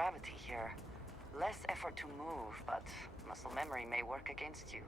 gravity here. Less effort to move, but muscle memory may work against you.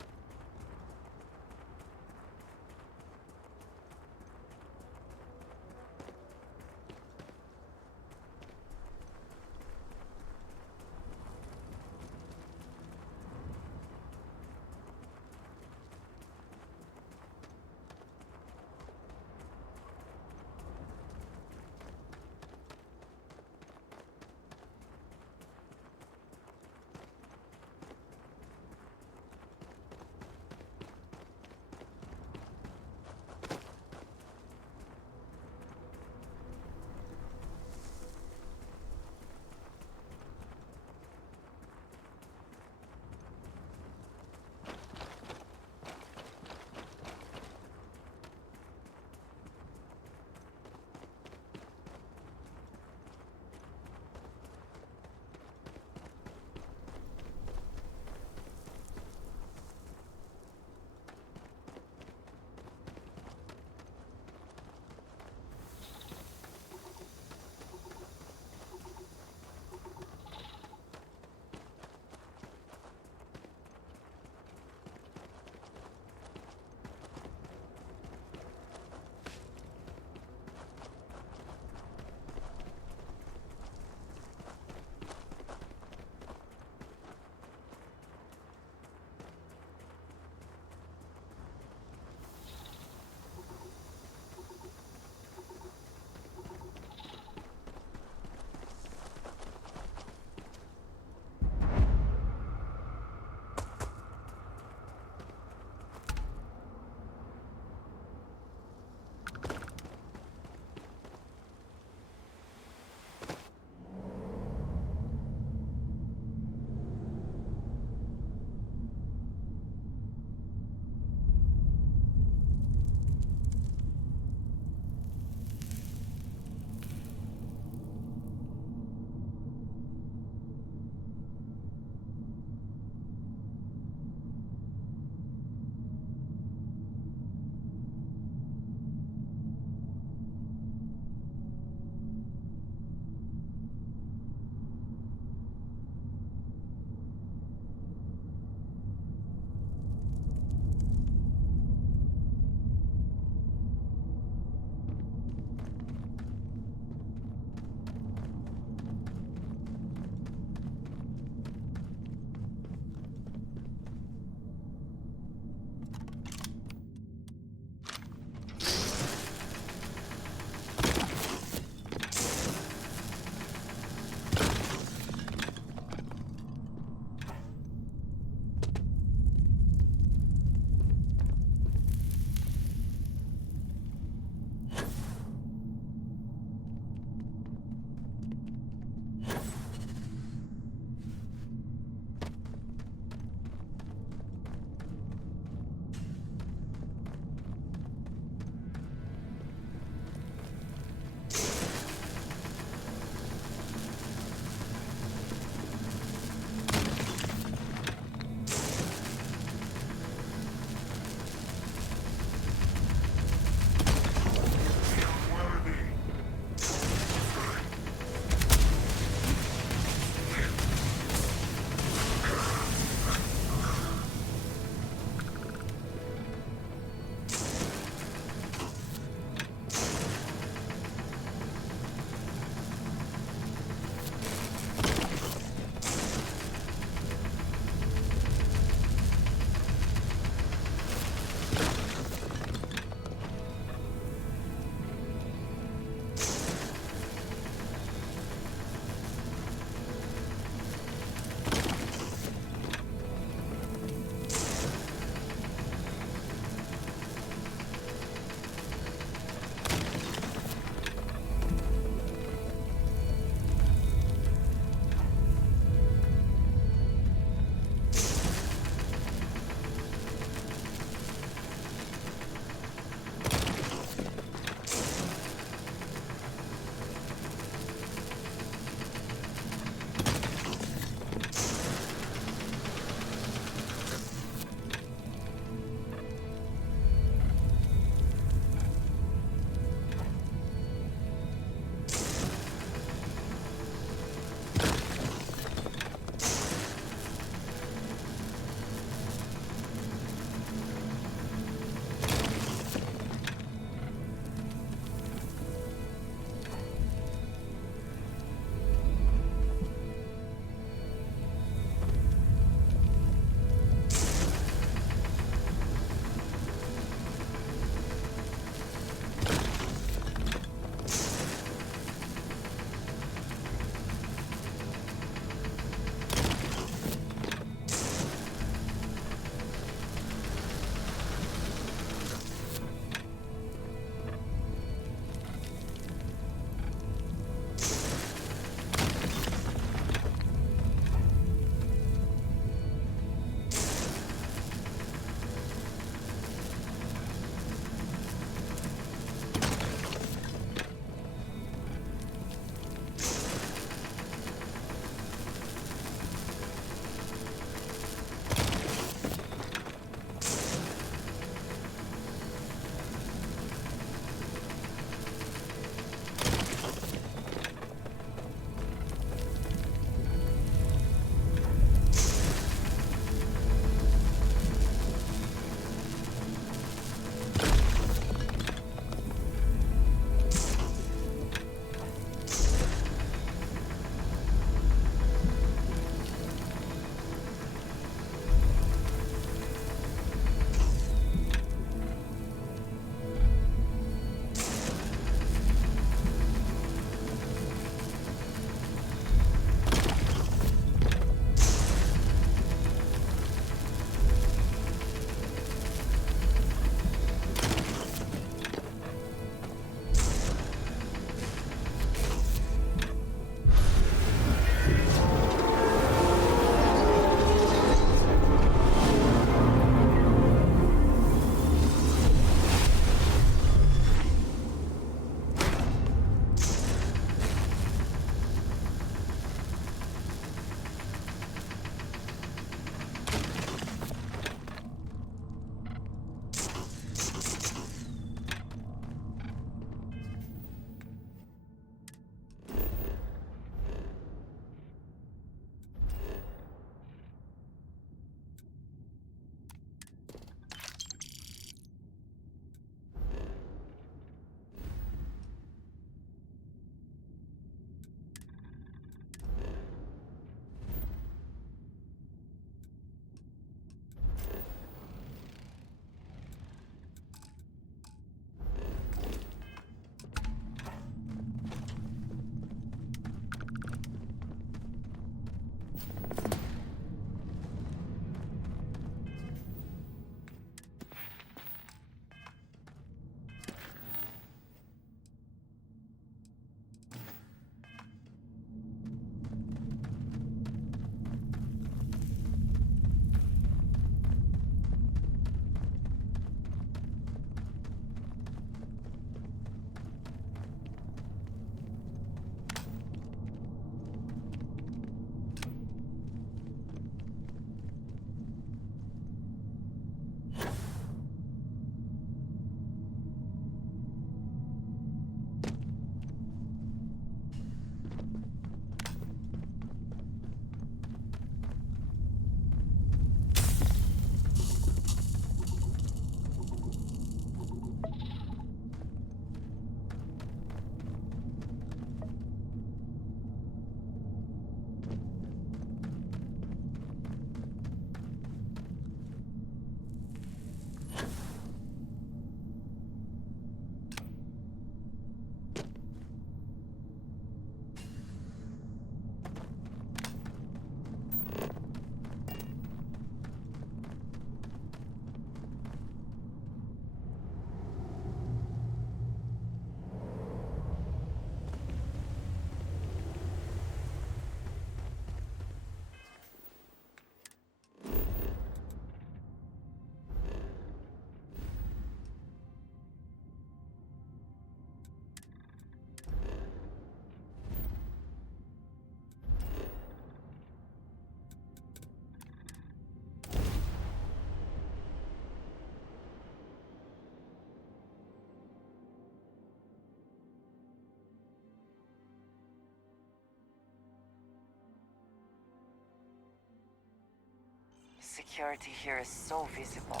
security here is so visible.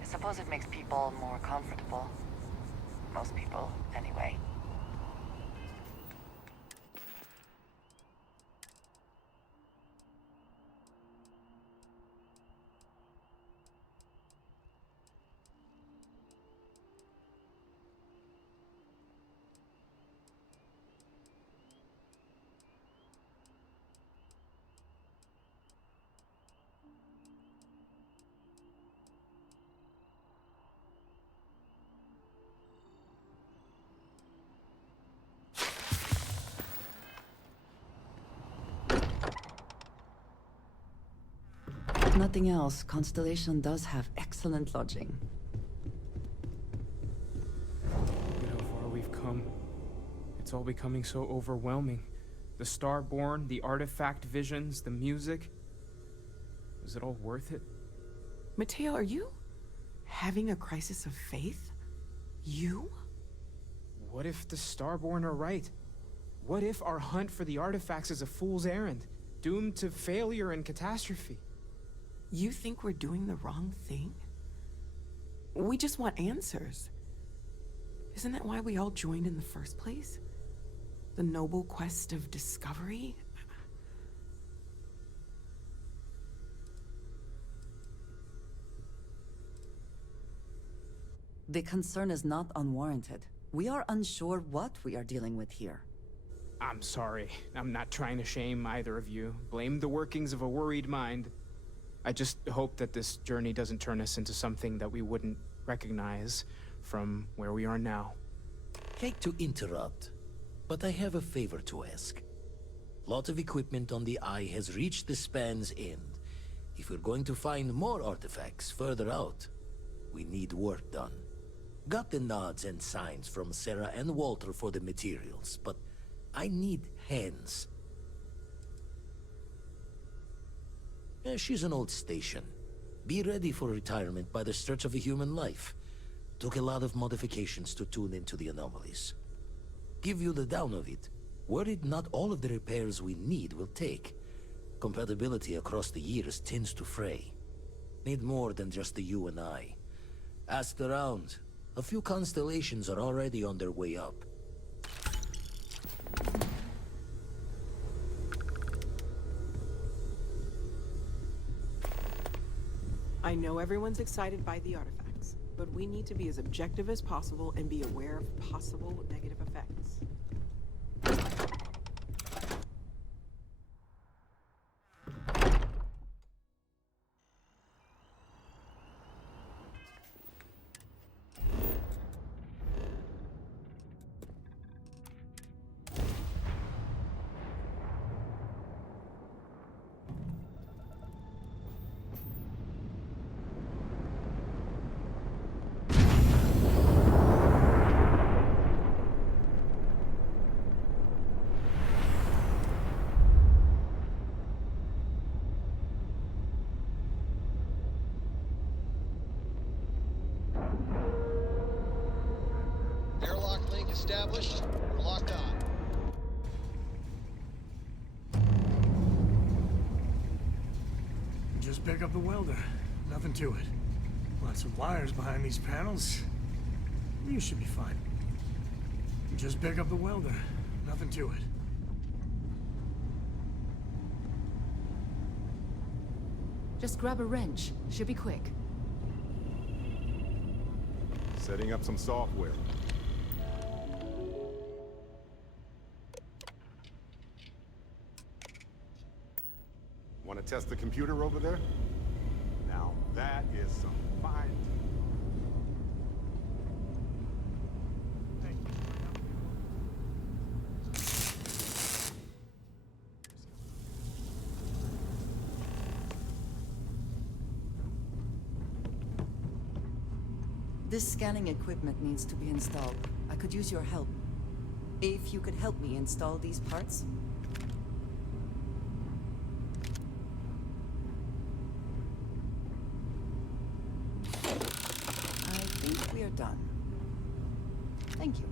I suppose it makes people more comfortable. Most people, anyway. If nothing else, Constellation does have excellent lodging. Look at how far we've come. It's all becoming so overwhelming. The Starborn, the artifact visions, the music. Was it all worth it? Mateo, are you having a crisis of faith? You? What if the Starborn are right? What if our hunt for the artifacts is a fool's errand, doomed to failure and catastrophe? You think we're doing the wrong thing? We just want answers. Isn't that why we all joined in the first place? The noble quest of discovery? The concern is not unwarranted. We are unsure what we are dealing with here. I'm sorry. I'm not trying to shame either of you. Blame the workings of a worried mind. I just hope that this journey doesn't turn us into something that we wouldn't recognize from where we are now. Hate to interrupt, but I have a favor to ask. Lot of equipment on the Eye has reached the span's end. If we're going to find more artifacts further out, we need work done. Got the nods and signs from Sarah and Walter for the materials, but I need hands. She's an old station. Be ready for retirement by the stretch of a human life. Took a lot of modifications to tune into the anomalies. Give you the down of it. Worried not all of the repairs we need will take. Compatibility across the years tends to fray. Need more than just the you and I. Asked around. A few constellations are already on their way up. I know everyone's excited by the artifacts, but we need to be as objective as possible and be aware of possible negative effects. Airlock link established. We're locked on. Just pick up the welder. Nothing to it. Lots of wires behind these panels. You should be fine. Just pick up the welder. Nothing to it. Just grab a wrench. Should be quick. Setting up some software. Want to test the computer over there? Now that is some fine. This scanning equipment needs to be installed. I could use your help. If you could help me install these parts. I think we are done. Thank you.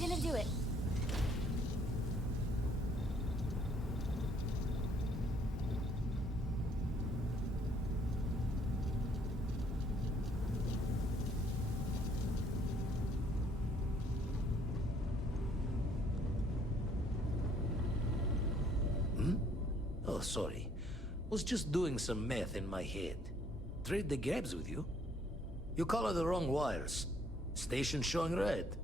didn't do it. Oh, sorry. Was just doing some math in my head. Trade the gaps with you? You color the wrong wires. Station showing red.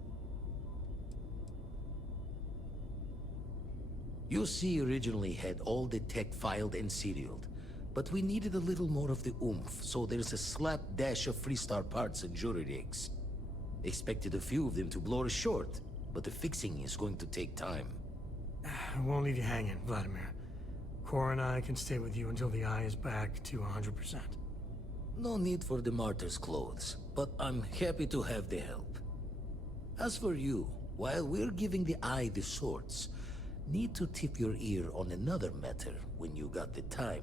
UC originally had all the tech filed and serialed, but we needed a little more of the oomph, so there's a slap dash of Freestar parts and jury rigs. Expected a few of them to blow us short, but the fixing is going to take time. I won't leave you hanging, Vladimir. Cora and I can stay with you until the eye is back to 100%. No need for the martyr's clothes, but I'm happy to have the help. As for you, while we're giving the eye the swords, need to tip your ear on another matter when you got the time.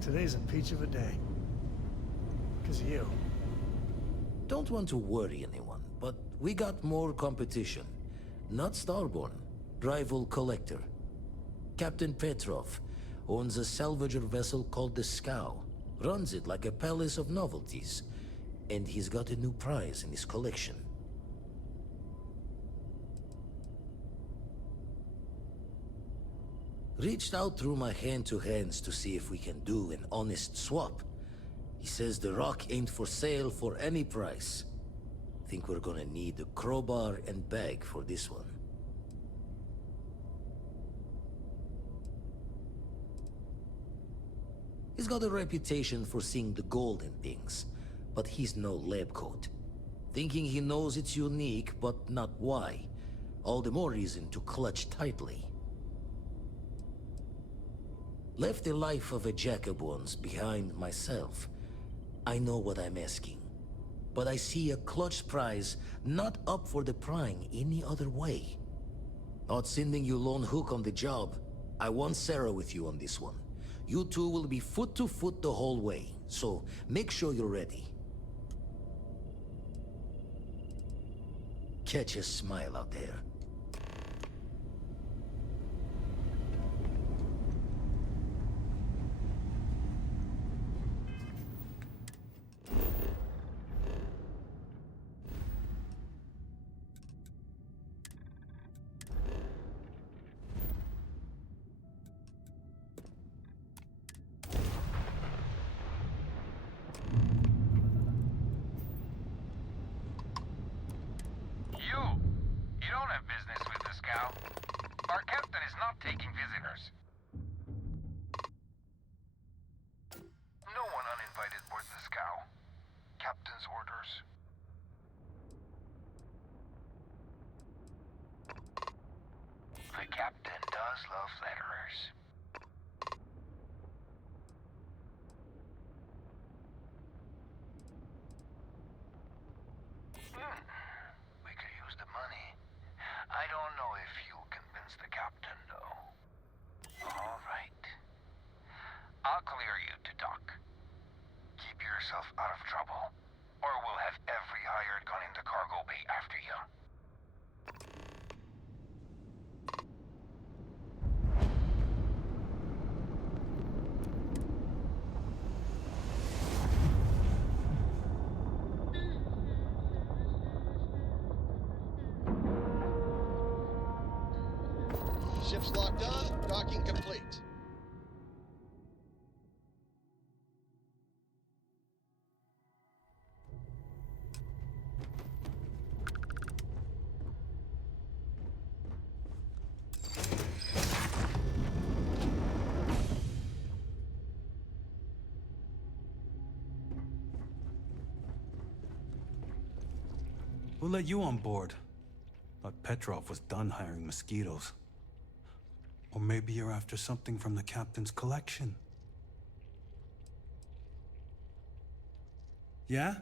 Today's a peach of a day. Because of you. Don't want to worry anyone, but we got more competition. Not Starborn, rival collector. Captain Petrov owns a salvager vessel called the Scow. Runs it like a palace of novelties. And he's got a new prize in his collection. Reached out through my hand-to-hands to see if we can do an honest swap. He says the rock ain't for sale for any price. Think we're gonna need a crowbar and bag for this one. He's got a reputation for seeing the gold in things, but he's no lab coat. Thinking he knows it's unique, but not why. All the more reason to clutch tightly. Left the life of a jack-of-bones behind myself. I know what I'm asking. But I see a clutch prize not up for the prying any other way. Not sending you lone hook on the job. I want Sarah with you on this one. You two will be foot to foot the whole way, so make sure you're ready. Catch a smile out there. You don't have business with the Scow. Our captain is not taking visitors. No one uninvited boards the Scow. Captain's orders. The captain does love flatterers. We could use the money. I don't know if you'll convince the captain, though. All right. I'll clear you to dock. Keep yourself out of trouble, or we'll have every hired gun in the cargo bay after you. Ship's locked on, docking complete. We'll let you on board. Thought Petrov was done hiring mosquitoes. Or maybe you're after something from the captain's collection. Yeah?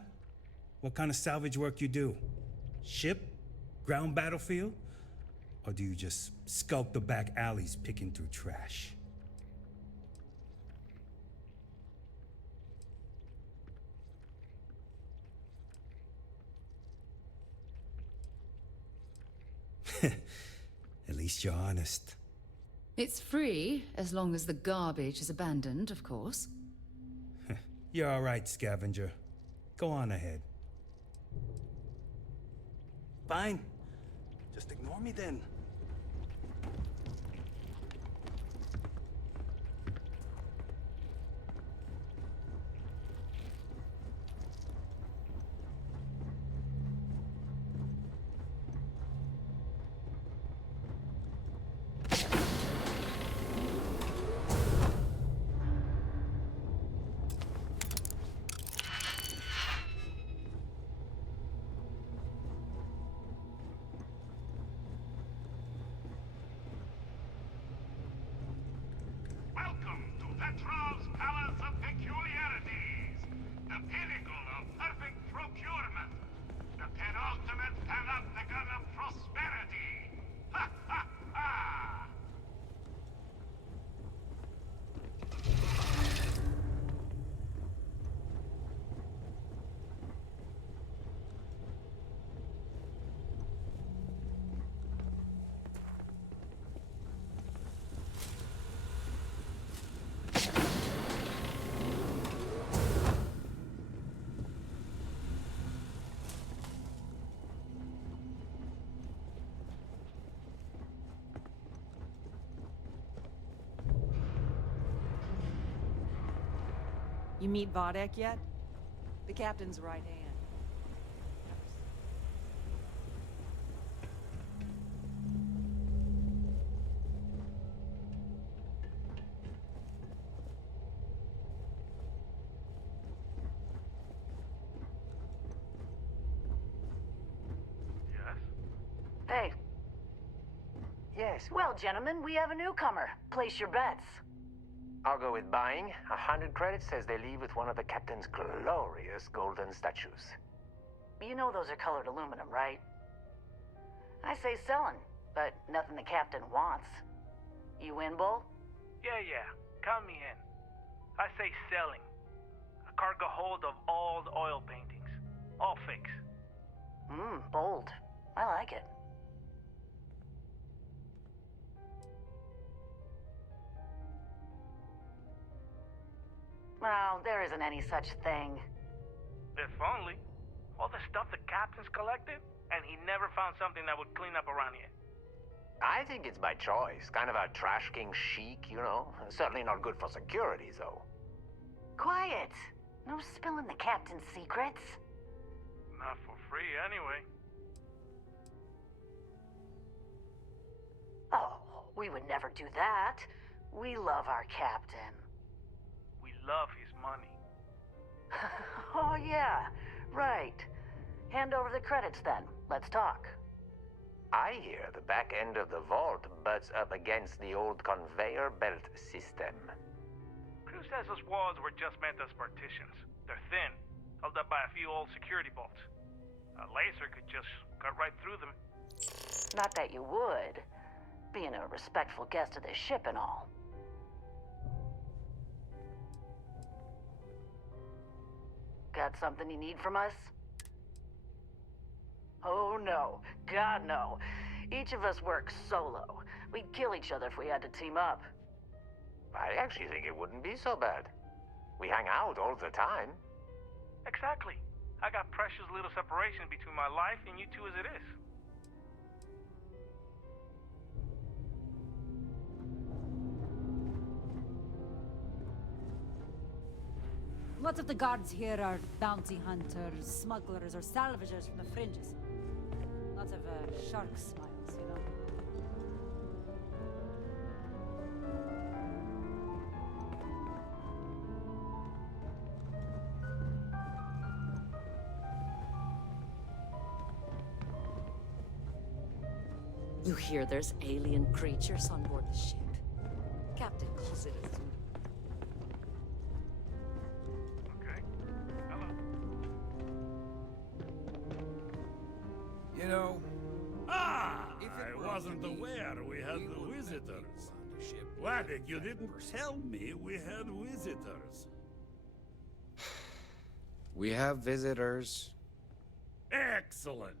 What kind of salvage work you do? Ship? Ground battlefield? Or do you just skulk the back alleys picking through trash? At least you're honest. It's free, as long as the garbage is abandoned, of course. You're all right, scavenger. Go on ahead. Fine. Just ignore me then. Welcome to Petrov's Palace of Peculiarities, the pinnacle of perfect procurement, the penultimate panopticon of prosperity. Ha ha ha! You meet Vodek yet? The captain's right hand. Yes? Hey. Yes, well, gentlemen, we have a newcomer. Place your bets. I'll go with buying. 100 credits says they leave with one of the captain's glorious golden statues. You know those are colored aluminum, right? I say selling, but nothing the captain wants. You in, Bull? Yeah. Count me in. I say selling. A cargo hold of all the oil paintings. All fakes. Bold. I like it. Well, there isn't any such thing. If only. All the stuff the captain's collected, and he never found something that would clean up around here. I think it's by choice. Kind of a trash king chic, you know? Certainly not good for security, though. Quiet. No spilling the captain's secrets. Not for free, anyway. Oh, we would never do that. We love our captain. We love his money. Oh, yeah. Right. Hand over the credits, then. Let's talk. I hear the back end of the vault butts up against the old conveyor belt system. Crew says those walls were just meant as partitions. They're thin, held up by a few old security bolts. A laser could just cut right through them. Not that you would, being a respectful guest of this ship and all. Got something you need from us? Oh no, God no. Each of us works solo. We'd kill each other if we had to team up. I actually think it wouldn't be so bad. We hang out all the time. Exactly. I got precious little separation between my life and you two as it is. Lots of the guards here are bounty hunters, smugglers, or salvagers from the fringes. Lots of shark smiles, you know? You hear there's alien creatures on board the ship? Captain calls it a zoo. Okay. Hello. You know, I wasn't aware we had visitors. Wladek, you didn't tell me we had visitors. we have visitors. Excellent.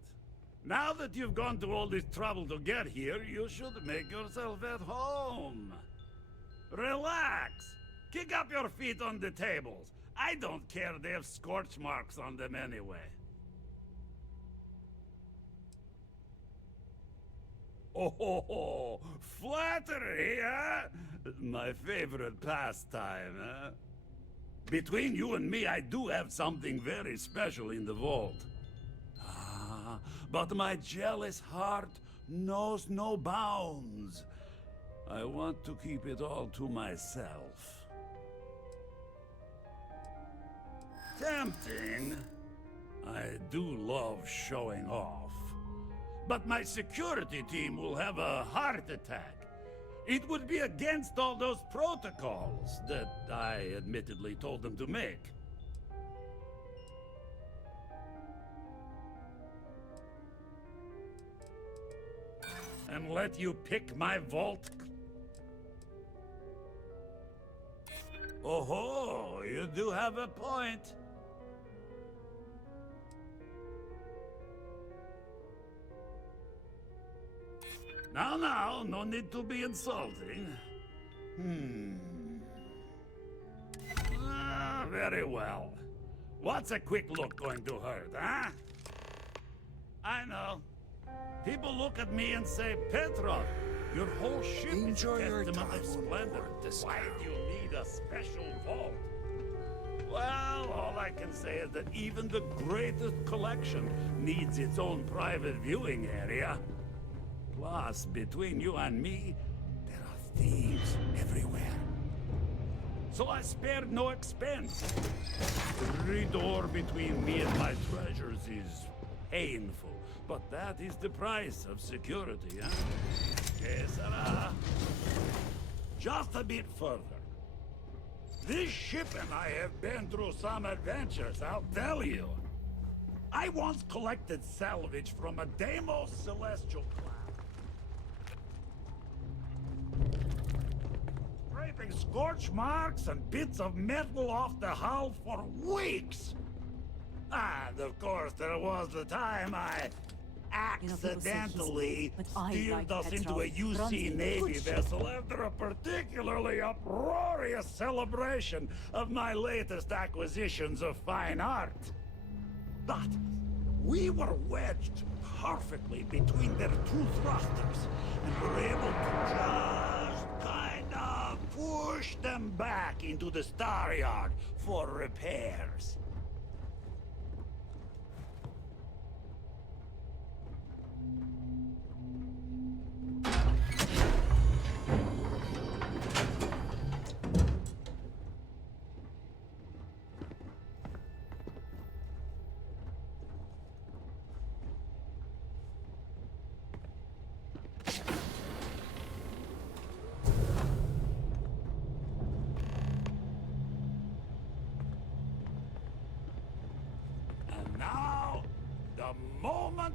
Now that you've gone to all this trouble to get here, you should make yourself at home. Relax. Kick up your feet on the tables. I don't care they have scorch marks on them anyway. Oh, flattery, huh? My favorite pastime, huh? Between you and me, I do have something very special in the vault. But my jealous heart knows no bounds. I want to keep it all to myself. Tempting. I do love showing off. But my security team will have a heart attack. It would be against all those protocols that I admittedly told them to make. And let you pick my vault? Oh-ho, you do have a point. Now, no need to be insulting. Very well. What's a quick look going to hurt, huh? I know. People look at me and say, Petrov, your whole ship is a testament of splendor. Why do you need a special vault? Well, all I can say is that even the greatest collection needs its own private viewing area. Plus, between you and me, there are thieves everywhere. So I spared no expense. Every door between me and my treasures is painful, but that is the price of security, huh? Que sera? Just a bit further. This ship and I have been through some adventures, I'll tell you. I once collected salvage from a Deimos Celestial class. Scraping scorch marks and bits of metal off the hull for weeks. And of course, there was the time I accidentally steered us into a UC Navy vessel after a particularly uproarious celebration of my latest acquisitions of fine art. But we were wedged perfectly between their two thrusters, and were able to just kind of push them back into the star yard for repairs.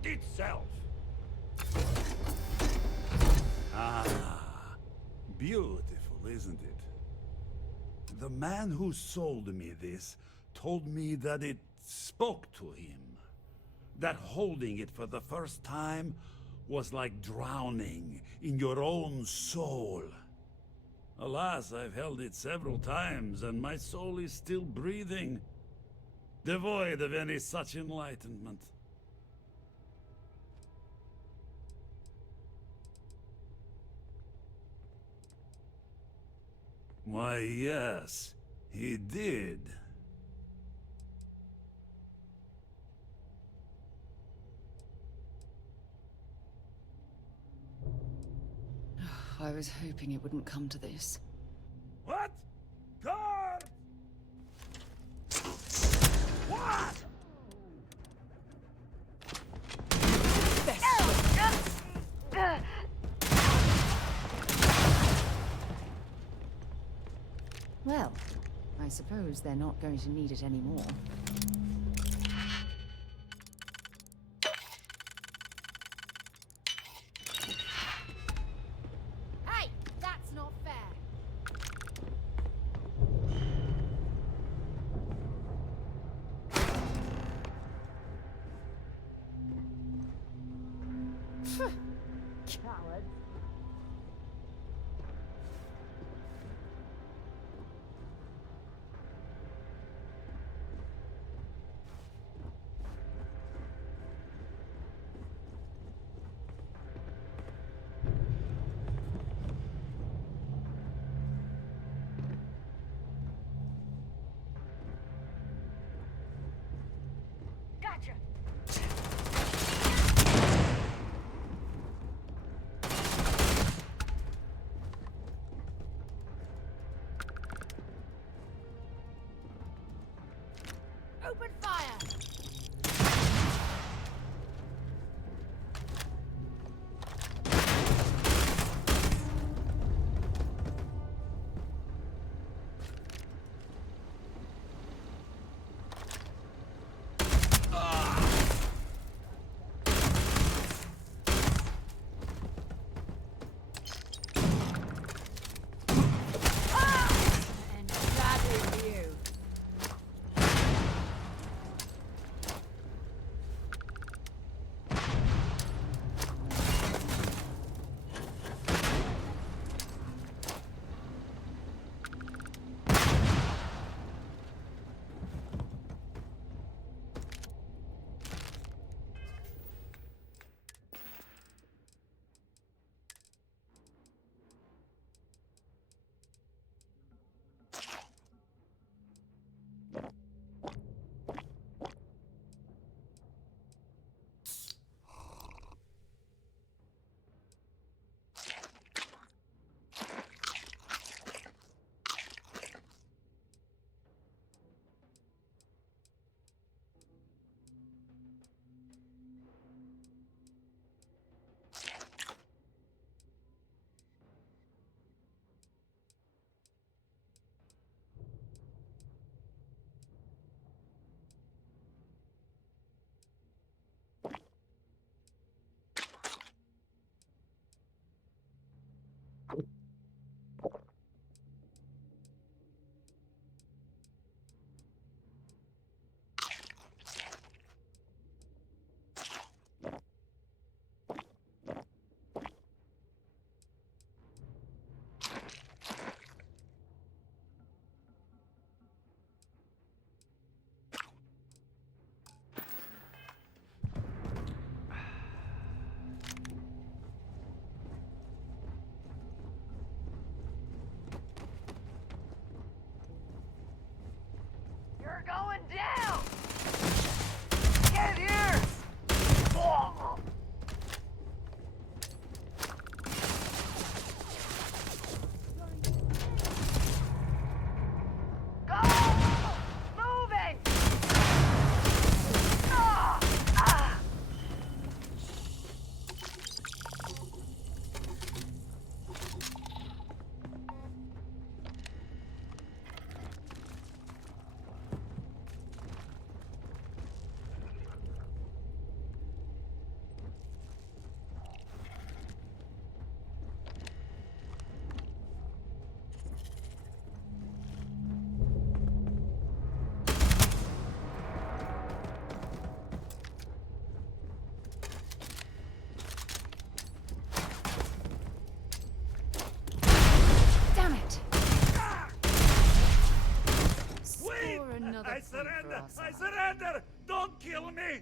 Itself. Beautiful, isn't it? The man who sold me this told me that it spoke to him. That holding it for the first time was like drowning in your own soul. Alas, I've held it several times, and my soul is still breathing, devoid of any such enlightenment. Why, yes, he did. I was hoping it wouldn't come to this. What? Guard! What? Well, I suppose they're not going to need it anymore. Hey! That's not fair! Cowards. Gotcha! Open fire! And that is you. You're going down! Get here! Oh. Go! Moving! Ah! Ah! Damn it! Wait! Score another I point for surrender! our I side. surrender! Don't kill me!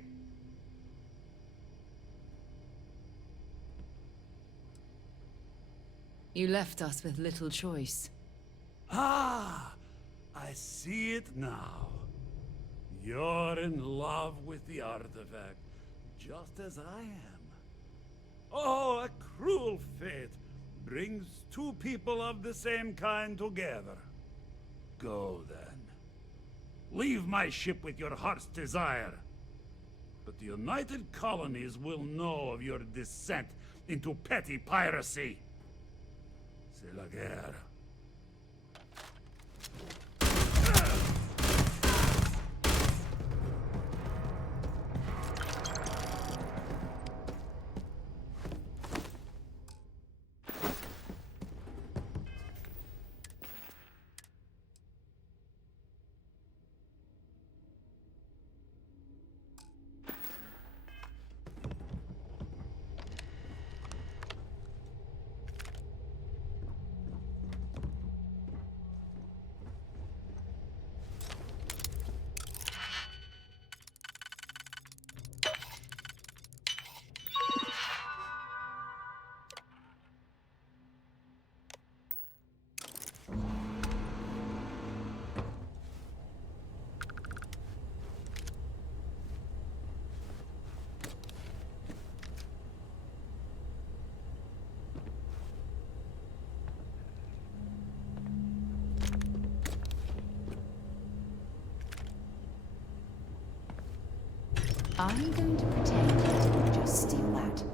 You left us with little choice. Ah! I see it now. You're in love with the artifact, just as I am. Oh, a cruel fate brings two people of the same kind together. Go then. Leave my ship with your heart's desire. But the United Colonies will know of your descent into petty piracy. C'est la guerre. I'm going to pretend I didn't just steal that.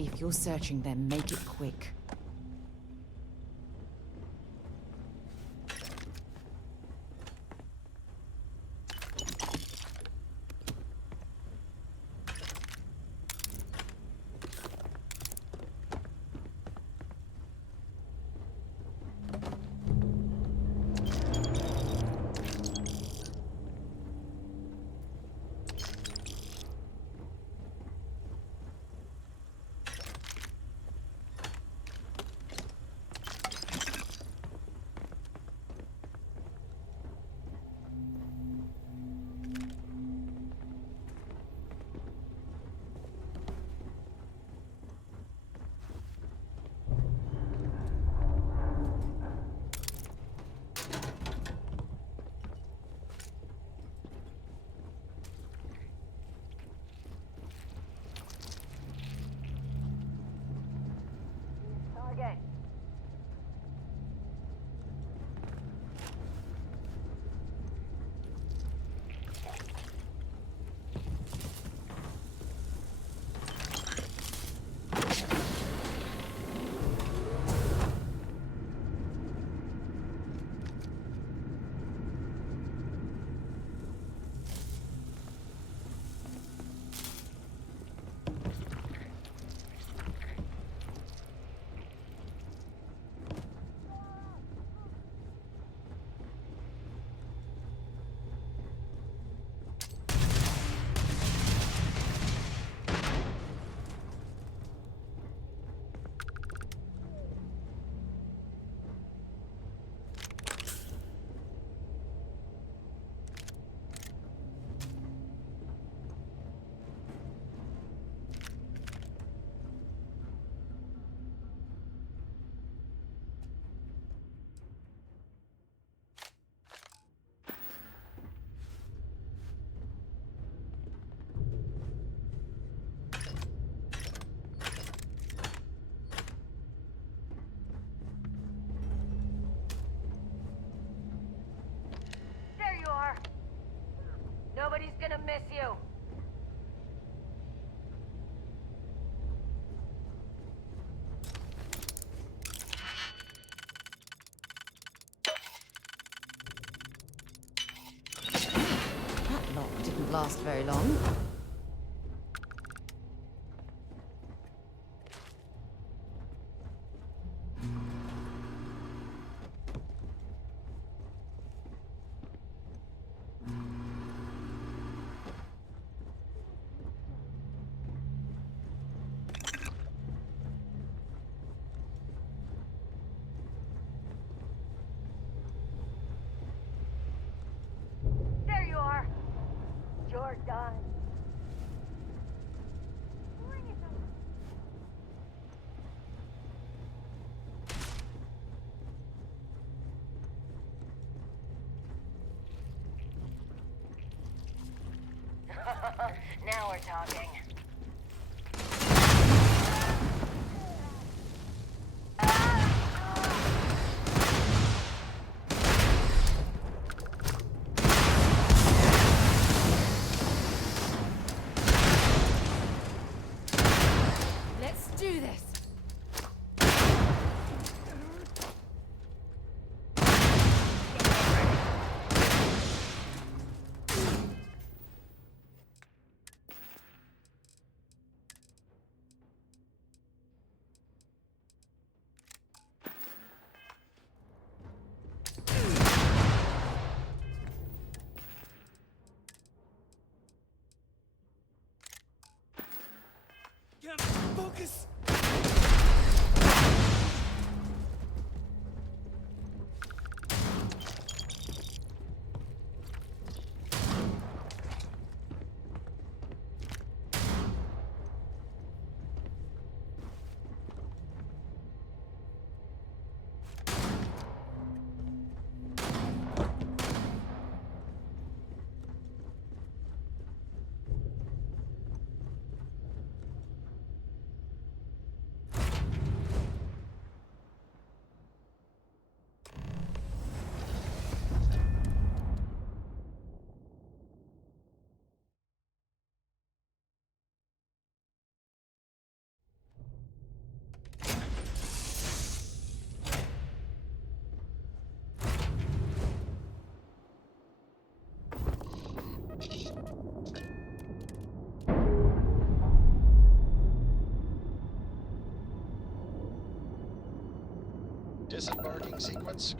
If you're searching them, make it quick. target. There you are. Nobody's gonna miss you. That lock didn't last very long. There you are. You're done. Now we're talking. Let's do this. Focus! Disembarking sequence.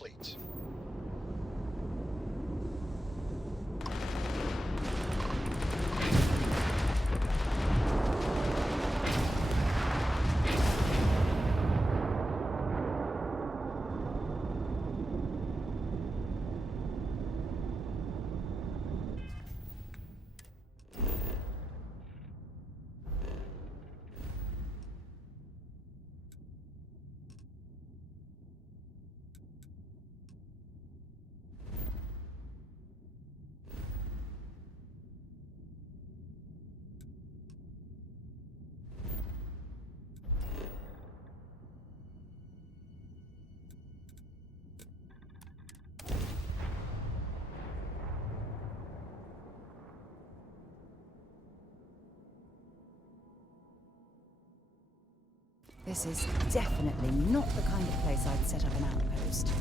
Complete. This is definitely not the kind of place I'd set up an outpost.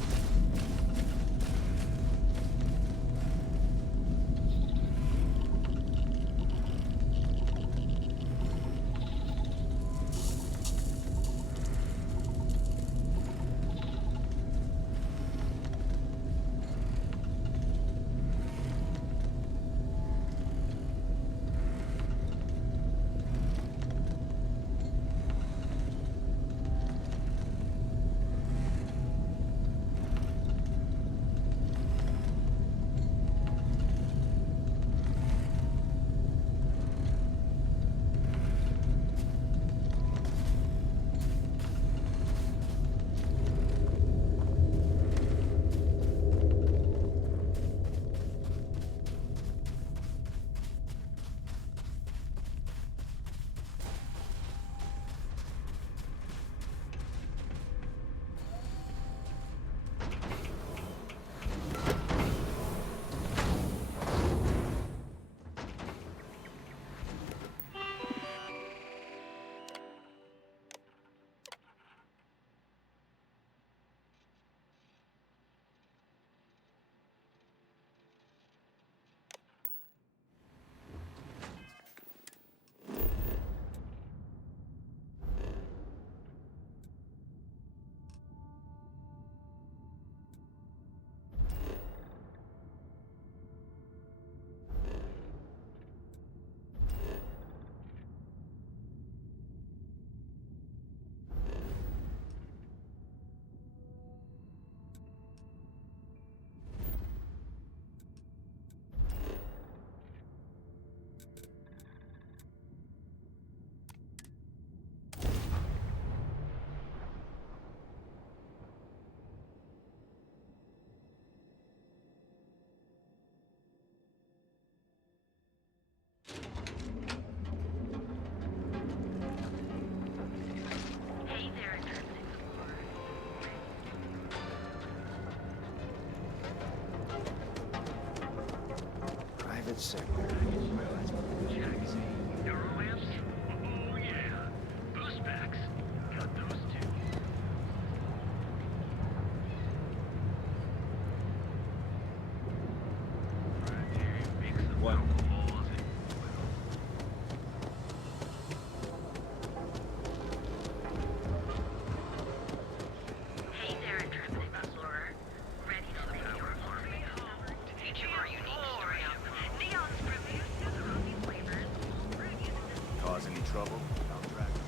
Private sector. Neuroamps? Oh yeah. Boost packs. Got those too. What? Hey there, intrepid explorer. Ready to make your army home to feature our unique story of Neon's produced coffee flavors. Cause any trouble? I'll track them.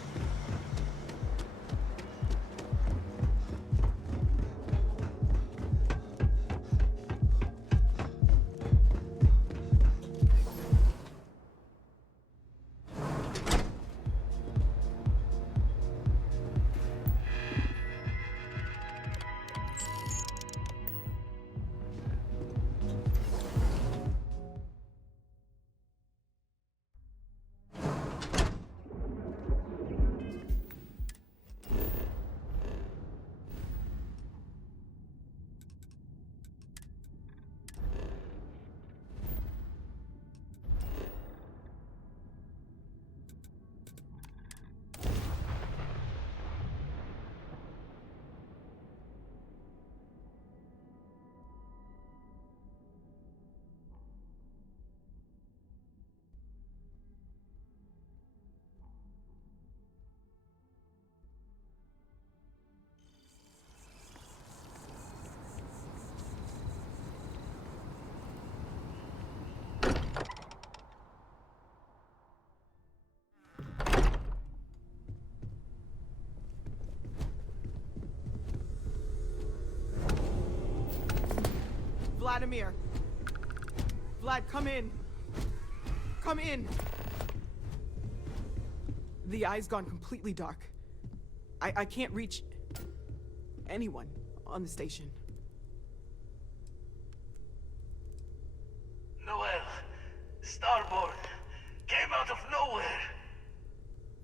Vladimir! Vlad, come in! Come in! The eye's gone completely dark. I can't reach anyone on the station. Noel, Starboard, came out of nowhere.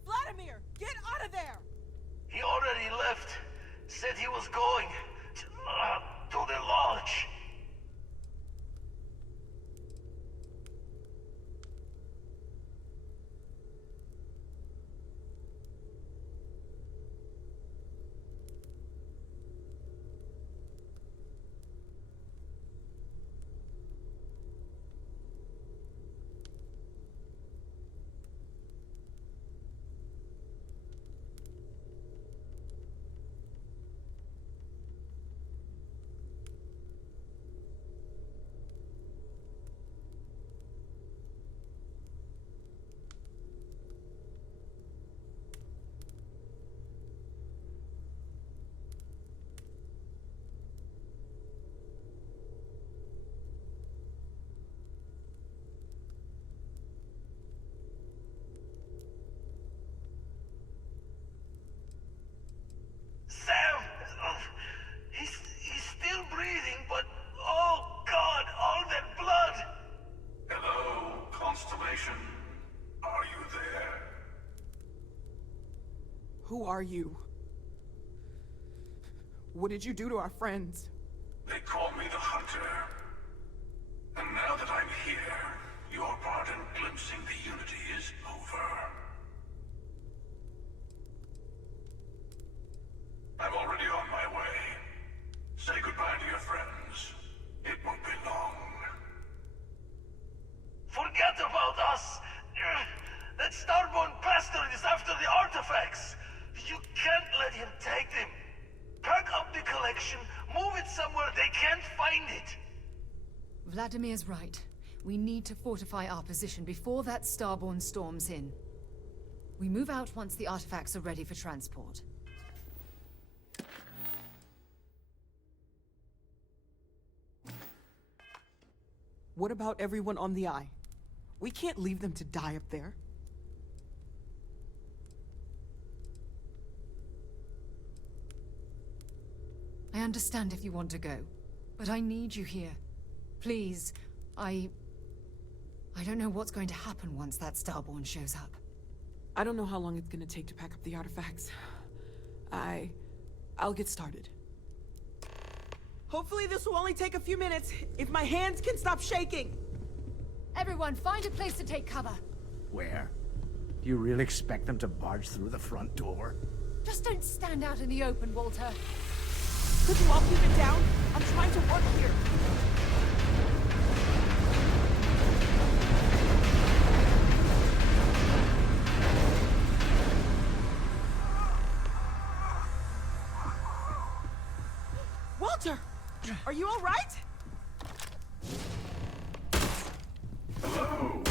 Vladimir, get out of there! He already left. Said he was going to the lodge. are you? What did you do to our friends? They call me the Hunter. And now that I'm here, your part in glimpsing the Unity is over. I'm already on my way. Say goodbye to your friends. It won't be long. Forget about us! That starborn bastard is after the artifacts! You can't let him take them! Pack up the collection, move it somewhere they can't find it! Vladimir's right. We need to fortify our position before that starborn storms in. We move out once the artifacts are ready for transport. What about everyone on the Eye? We can't leave them to die up there. I understand if you want to go, but I need you here. Please, I don't know what's going to happen once that starborn shows up. I don't know how long it's gonna take to pack up the artifacts. I'll get started. Hopefully this will only take a few minutes, if my hands can stop shaking! Everyone, find a place to take cover. Where? Do you really expect them to barge through the front door? Just don't stand out in the open, Walter. Could you all keep it down? I'm trying to work here. Walter! Are you all right? Hello.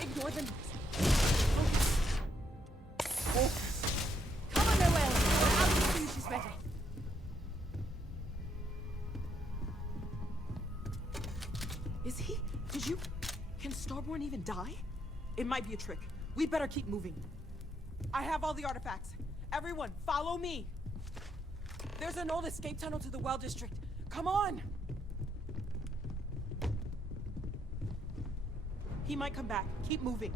Ignore them. Come on, Noel. We're out as soon as she's ready. Is he? Did you? Can Starborn even die? It might be a trick. We better keep moving. I have all the artifacts. Everyone, follow me. There's an old escape tunnel to the Well District. Come on! He might come back. Keep moving.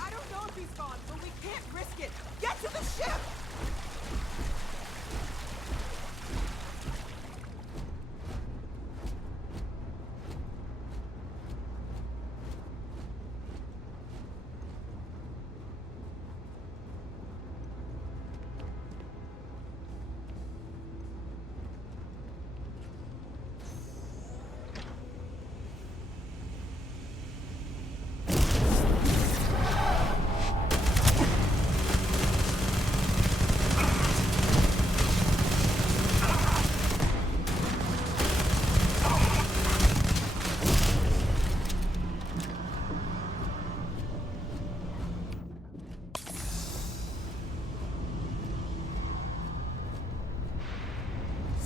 I don't know if he's gone, but we can't risk it. Get to the ship!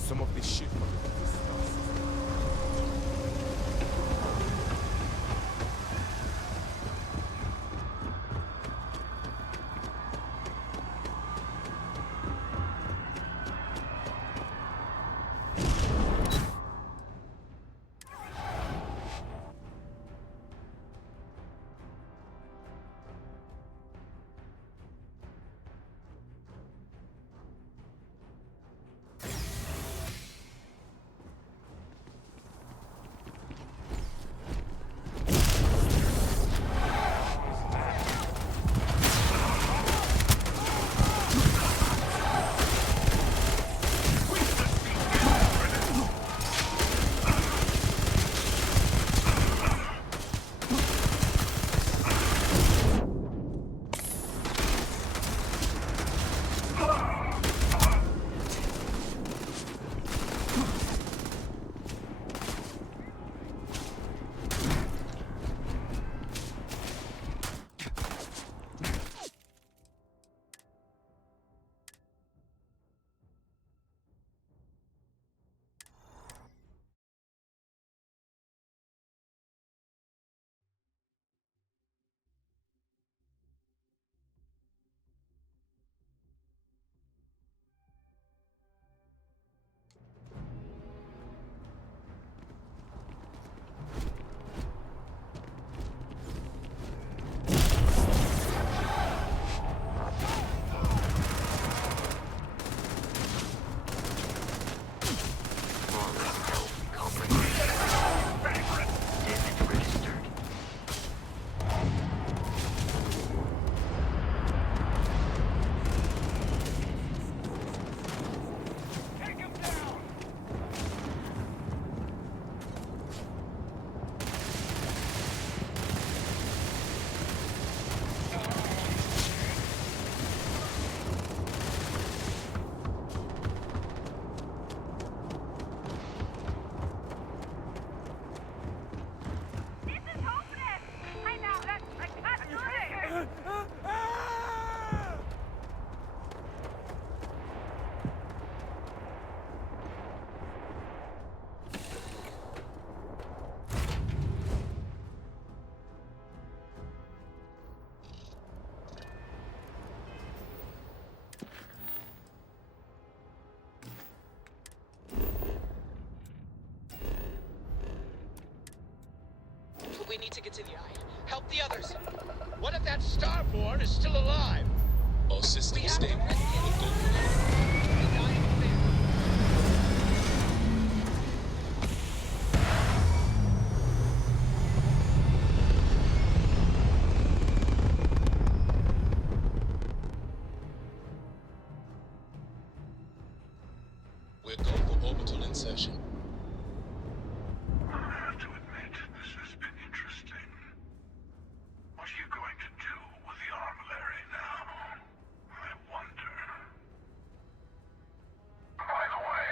Some of this shit. We need to get to the eye. Help the others. What if that starborn is still alive? All systems stable. We'll go from there. We're go for orbital insertion. I have to admit, this has been interesting. What are you going to do with the armillary now? I wonder. By the way,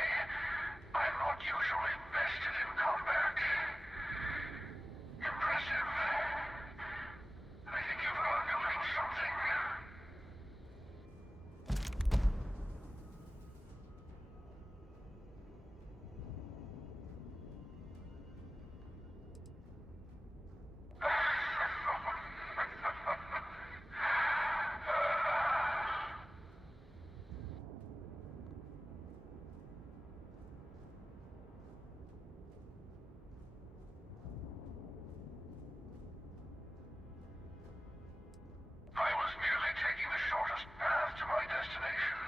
I'm not usually vested in combat. Impressive. I think you've learned a little something. I was merely taking the shortest path to my destination.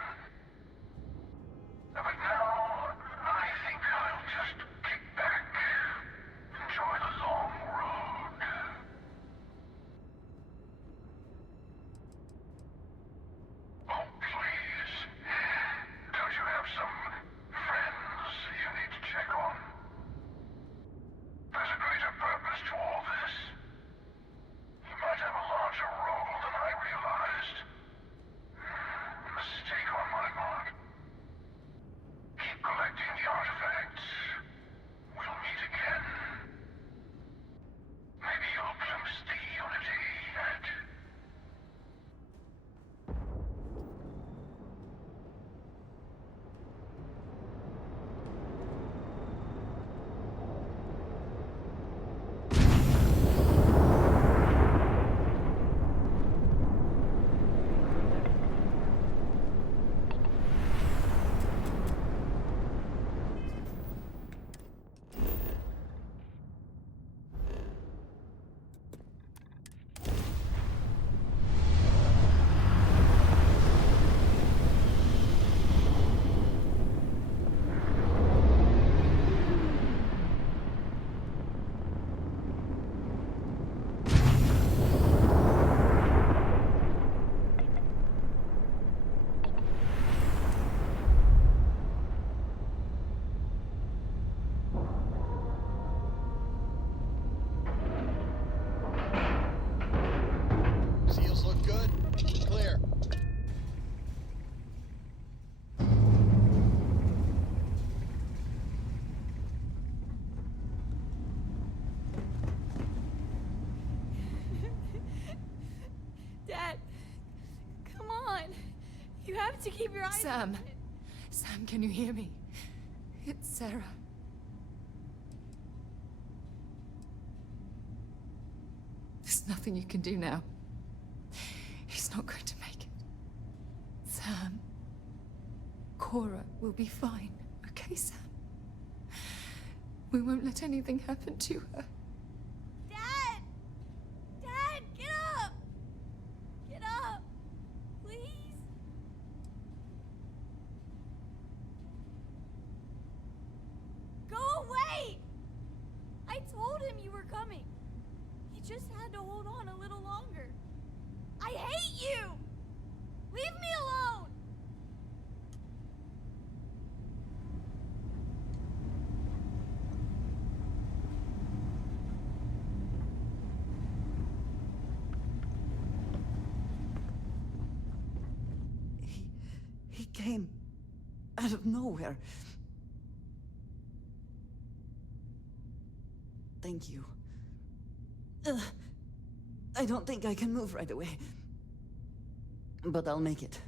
But now, I think I'll just kick back, enjoy the long road. Oh, please. Don't you have some friends you need to check on? There's a greater purpose to all this. You might have a larger role than I realized. Mistake on my part. Keep collecting the artifacts. We'll meet again. Maybe you'll glimpse the unity that... Seals look good. Clear. Dad, come on. You have to keep your eyes Sam. Sam, can you hear me? It's Sarah. There's nothing you can do now. He's not going to make it. Sam. Cora will be fine, okay, Sam? We won't let anything happen to her. Dad! Dad, get up! Get up! Please? just had to hold on a little longer. I hate you! Leave me alone! He came out of nowhere. Thank you. I don't think I can move right away. But I'll make it.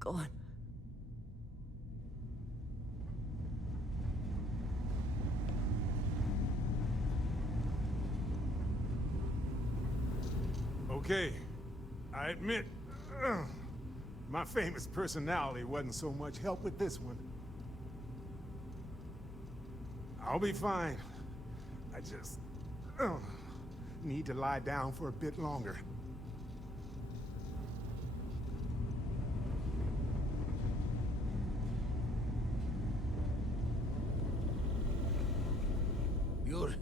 Go on. Okay, I admit, my famous personality wasn't so much help with this one. I'll be fine. I just need to lie down for a bit longer. You're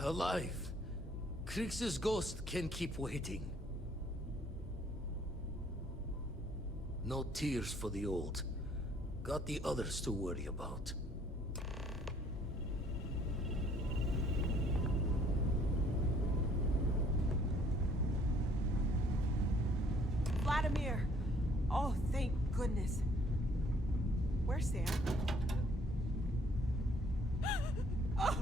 alive. Krix's ghost can keep waiting. No tears for the old. Got the others to worry about. Vladimir! Oh, thank goodness. Where's Sam? Oh.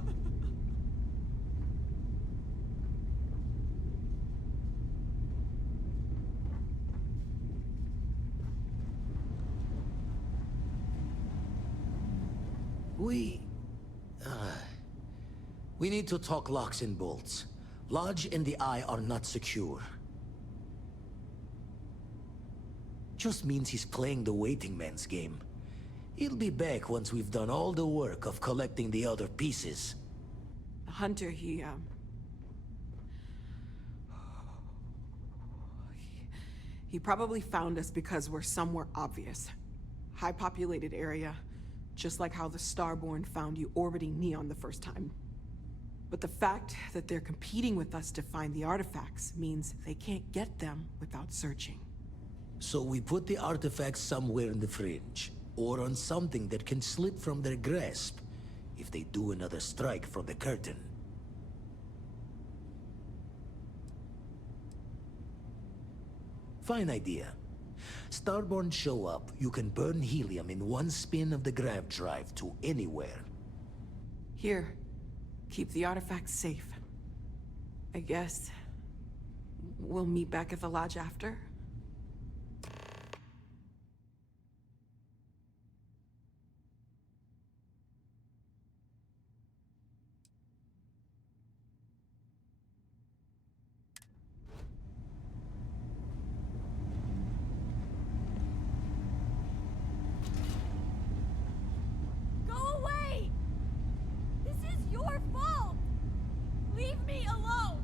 We need to talk locks and bolts. Lodge and the Eye are not secure. Just means he's playing the waiting man's game. He'll be back once we've done all the work of collecting the other pieces. Hunter, he probably found us because we're somewhere obvious. High-populated area, just like how the Starborn found you orbiting Neon the first time. But the fact that they're competing with us to find the artifacts means they can't get them without searching. So we put the artifacts somewhere in the fringe, or on something that can slip from their grasp if they do another strike from the curtain. Fine idea. Starborn show up, you can burn helium in one spin of the grav drive to anywhere. Here, keep the artifacts safe. I guess we'll meet back at the lodge after. Go away! This is your fault! Leave me alone!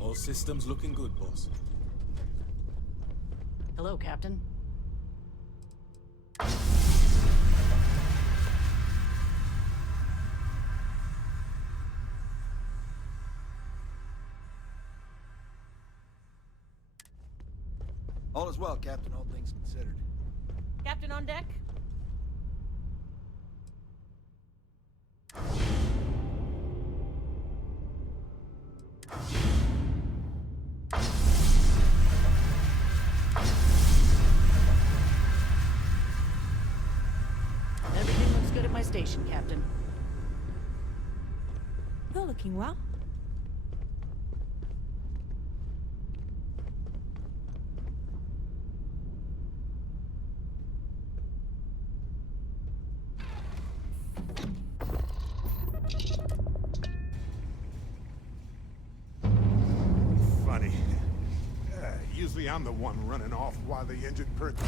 All systems looking good, boss. Hello, Captain. All is well, Captain, all things considered. Captain on deck? Everything looks good at my station, Captain. You're looking well. Funny. Usually I'm the one running off while the injured person...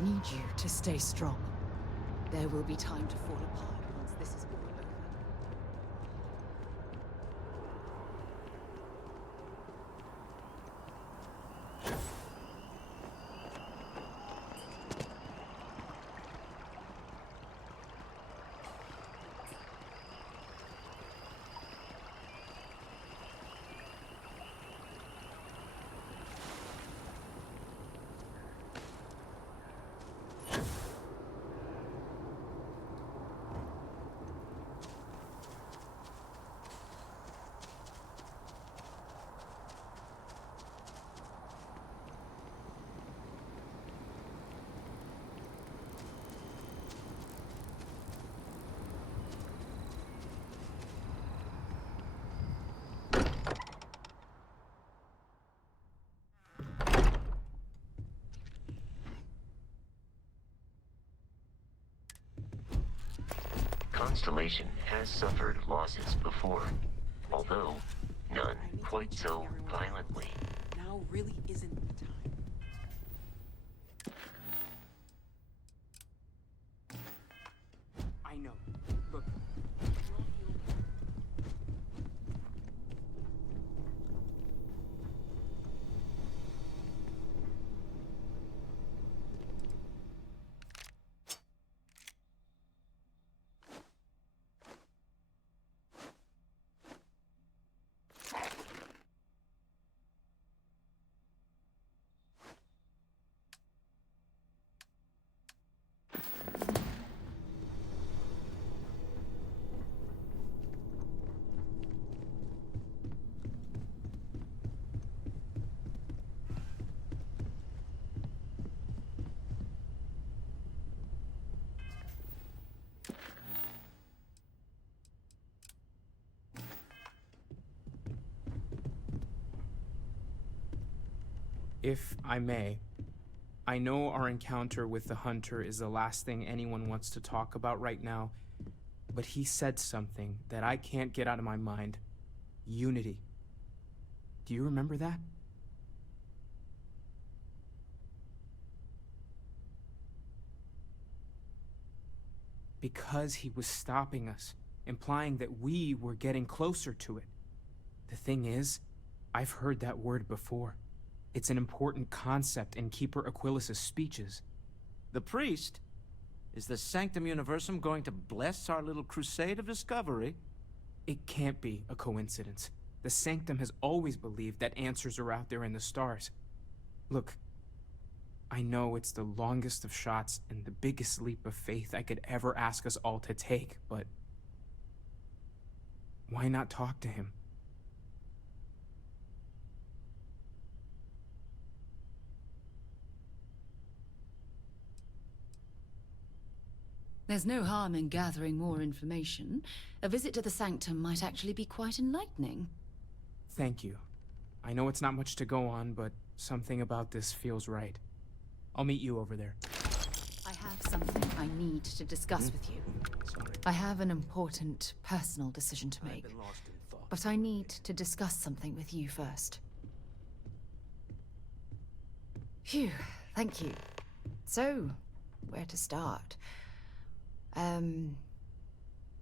need you to stay strong. There will be time to fall apart once this is all over. Constellation has suffered losses before, although none quite so violently. Now really isn't the time. I know. Look. If I may, I know our encounter with the Hunter is the last thing anyone wants to talk about right now, but he said something that I can't get out of my mind. Unity. Do you remember that? Because he was stopping us, implying that we were getting closer to it. The thing is, I've heard that word before. It's an important concept in Keeper Aquilas's speeches. The priest? Is the Sanctum Universum going to bless our little crusade of discovery? It can't be a coincidence. The Sanctum has always believed that answers are out there in the stars. Look, I know it's the longest of shots and the biggest leap of faith I could ever ask us all to take, but why not talk to him? There's no harm in gathering more information. A visit to the Sanctum might actually be quite enlightening. Thank you. I know it's not much to go on, but something about this feels right. I'll meet you over there. I have something I need to discuss with you. Sorry. I have an important personal decision to make, but I need to discuss something with you first. Phew, thank you. So, where to start?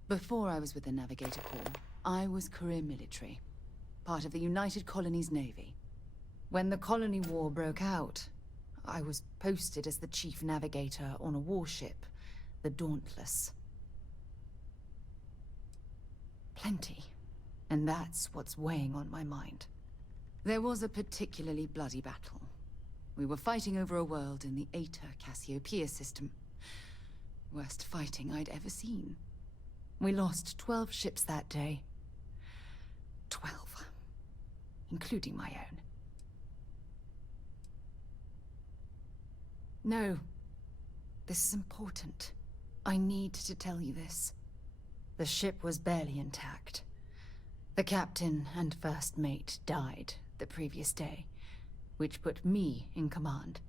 Before I was with the Navigator Corps, I was career military, part of the United Colonies Navy. When the Colony War broke out, I was posted as the chief navigator on a warship, the Dauntless. Plenty. And that's what's weighing on my mind. There was a particularly bloody battle. We were fighting over a world in the Eta Cassiopeia system. Worst fighting I'd ever seen. We lost 12 ships that day. 12. Including my own. No. This is important. I need to tell you this. The ship was barely intact. The captain and first mate died the previous day, which put me in command.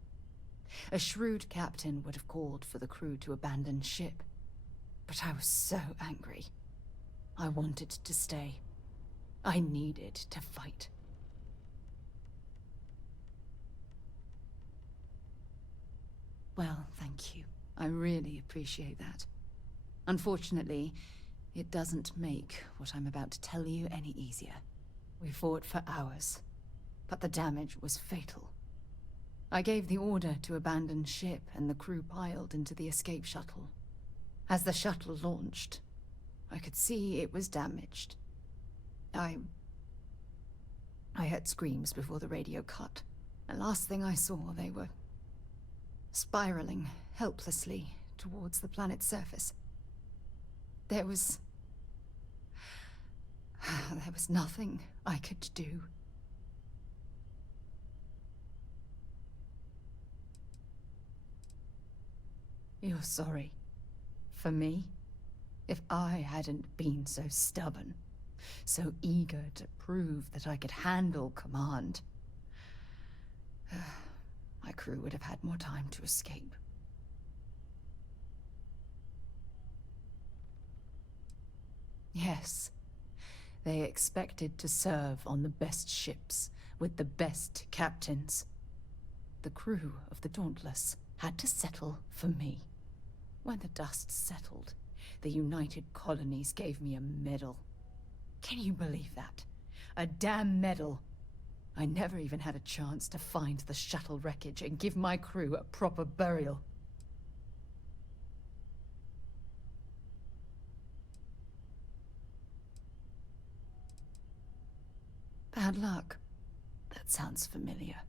A shrewd captain would have called for the crew to abandon ship. But I was so angry. I wanted to stay. I needed to fight. Well, thank you. I really appreciate that. Unfortunately, it doesn't make what I'm about to tell you any easier. We fought for hours, but the damage was fatal. I gave the order to abandon ship, and the crew piled into the escape shuttle. As the shuttle launched, I could see it was damaged. I heard screams before the radio cut. The last thing I saw, they were spiraling helplessly towards the planet's surface. There was nothing I could do. You're sorry. For me? If I hadn't been so stubborn, so eager to prove that I could handle command, my crew would have had more time to escape. Yes, they expected to serve on the best ships, with the best captains. The crew of the Dauntless had to settle for me. When the dust settled, the United Colonies gave me a medal. Can you believe that? A damn medal! I never even had a chance to find the shuttle wreckage and give my crew a proper burial. Bad luck. That sounds familiar.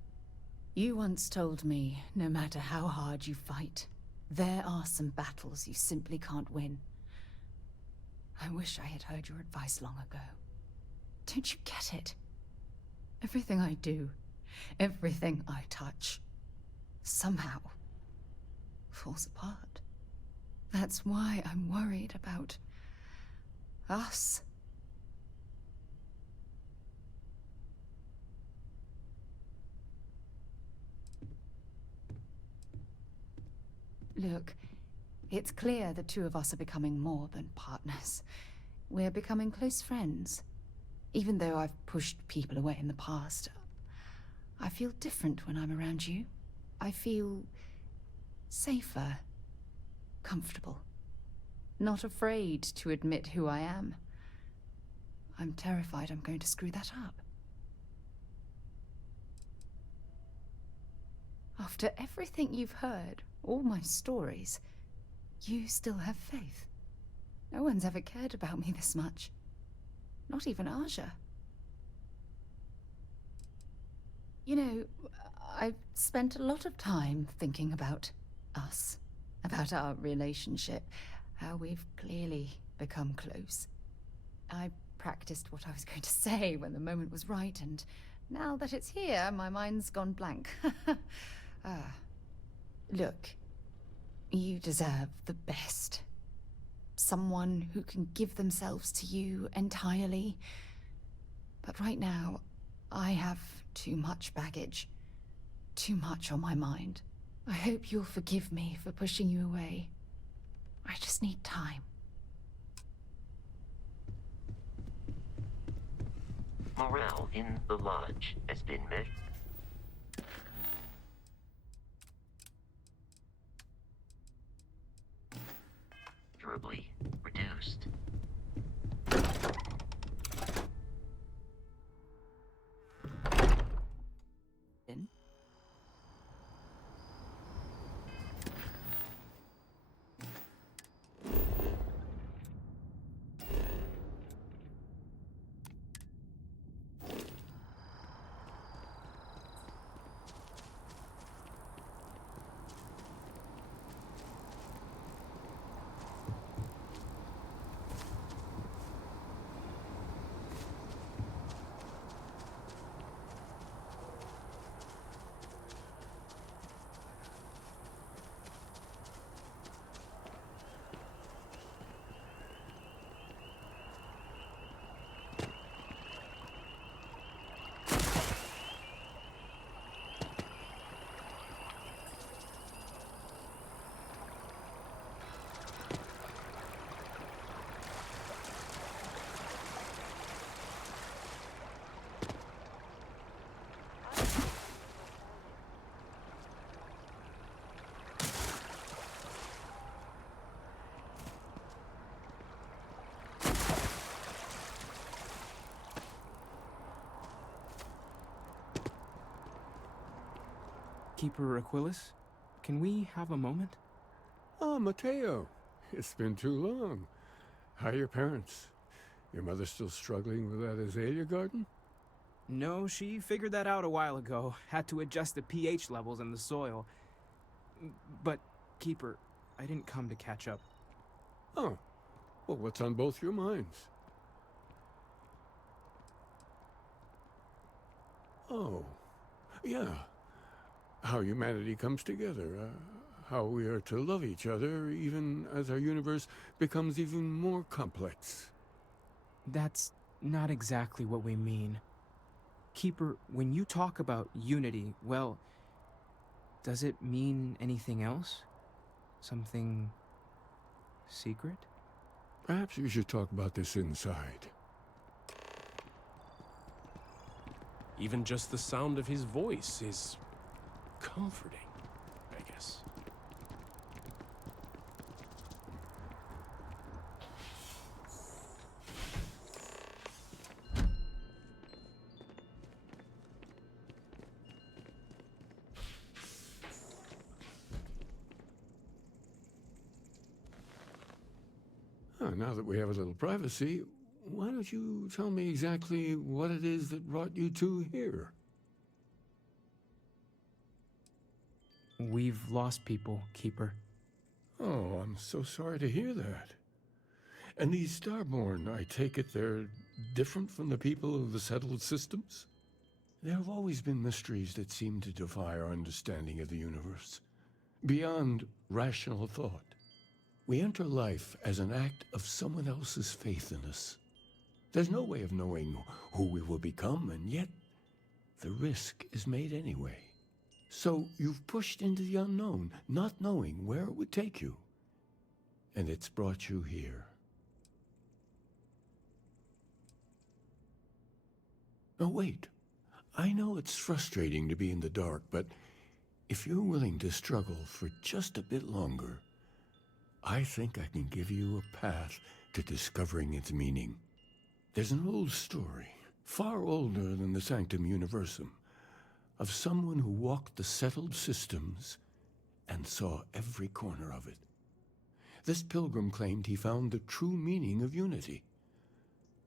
You once told me, no matter how hard you fight, there are some battles you simply can't win. I wish I had heard your advice long ago. Don't you get it? Everything I do, everything I touch, somehow falls apart. That's why I'm worried about us. Look, it's clear the two of us are becoming more than partners. We're becoming close friends. Even though I've pushed people away in the past, I feel different when I'm around you. I feel safer, comfortable, not afraid to admit who I am. I'm terrified I'm going to screw that up. After everything you've heard, all my stories, you still have faith. No one's ever cared about me this much. Not even Aja. You know, I've spent a lot of time thinking about us, about our relationship, how we've clearly become close. I practiced what I was going to say when the moment was right, and now that it's here, my mind's gone blank. Look, you deserve the best. Someone who can give themselves to you entirely. But right now, I have too much baggage. Too much on my mind. I hope you'll forgive me for pushing you away. I just need time. Morale in the lodge has been met. Considerably reduced. Keeper Aquilus, can we have a moment? Oh, Mateo. It's been too long. How are your parents? Your mother still struggling with that azalea garden? No, she figured that out a while ago. Had to adjust the pH levels in the soil. But, Keeper, I didn't come to catch up. Oh. Well, what's on both your minds? Oh. Yeah. How humanity comes together. How we are to love each other even as our universe becomes even more complex. That's not exactly what we mean. Keeper, when you talk about unity, well, does it mean anything else? Something secret? Perhaps we should talk about this inside. Even just the sound of his voice is comforting, I guess. Now that we have a little privacy, why don't you tell me exactly what it is that brought you two here? We've lost people, Keeper. Oh, I'm so sorry to hear that. And these Starborn, I take it they're different from the people of the settled systems? There have always been mysteries that seem to defy our understanding of the universe, beyond rational thought. We enter life as an act of someone else's faith in us. There's no way of knowing who we will become, and yet the risk is made anyway. So you've pushed into the unknown, not knowing where it would take you. And it's brought you here. Oh, wait. I know it's frustrating to be in the dark, but if you're willing to struggle for just a bit longer, I think I can give you a path to discovering its meaning. There's an old story, far older than the Sanctum Universum, of someone who walked the settled systems and saw every corner of it. This pilgrim claimed he found the true meaning of unity.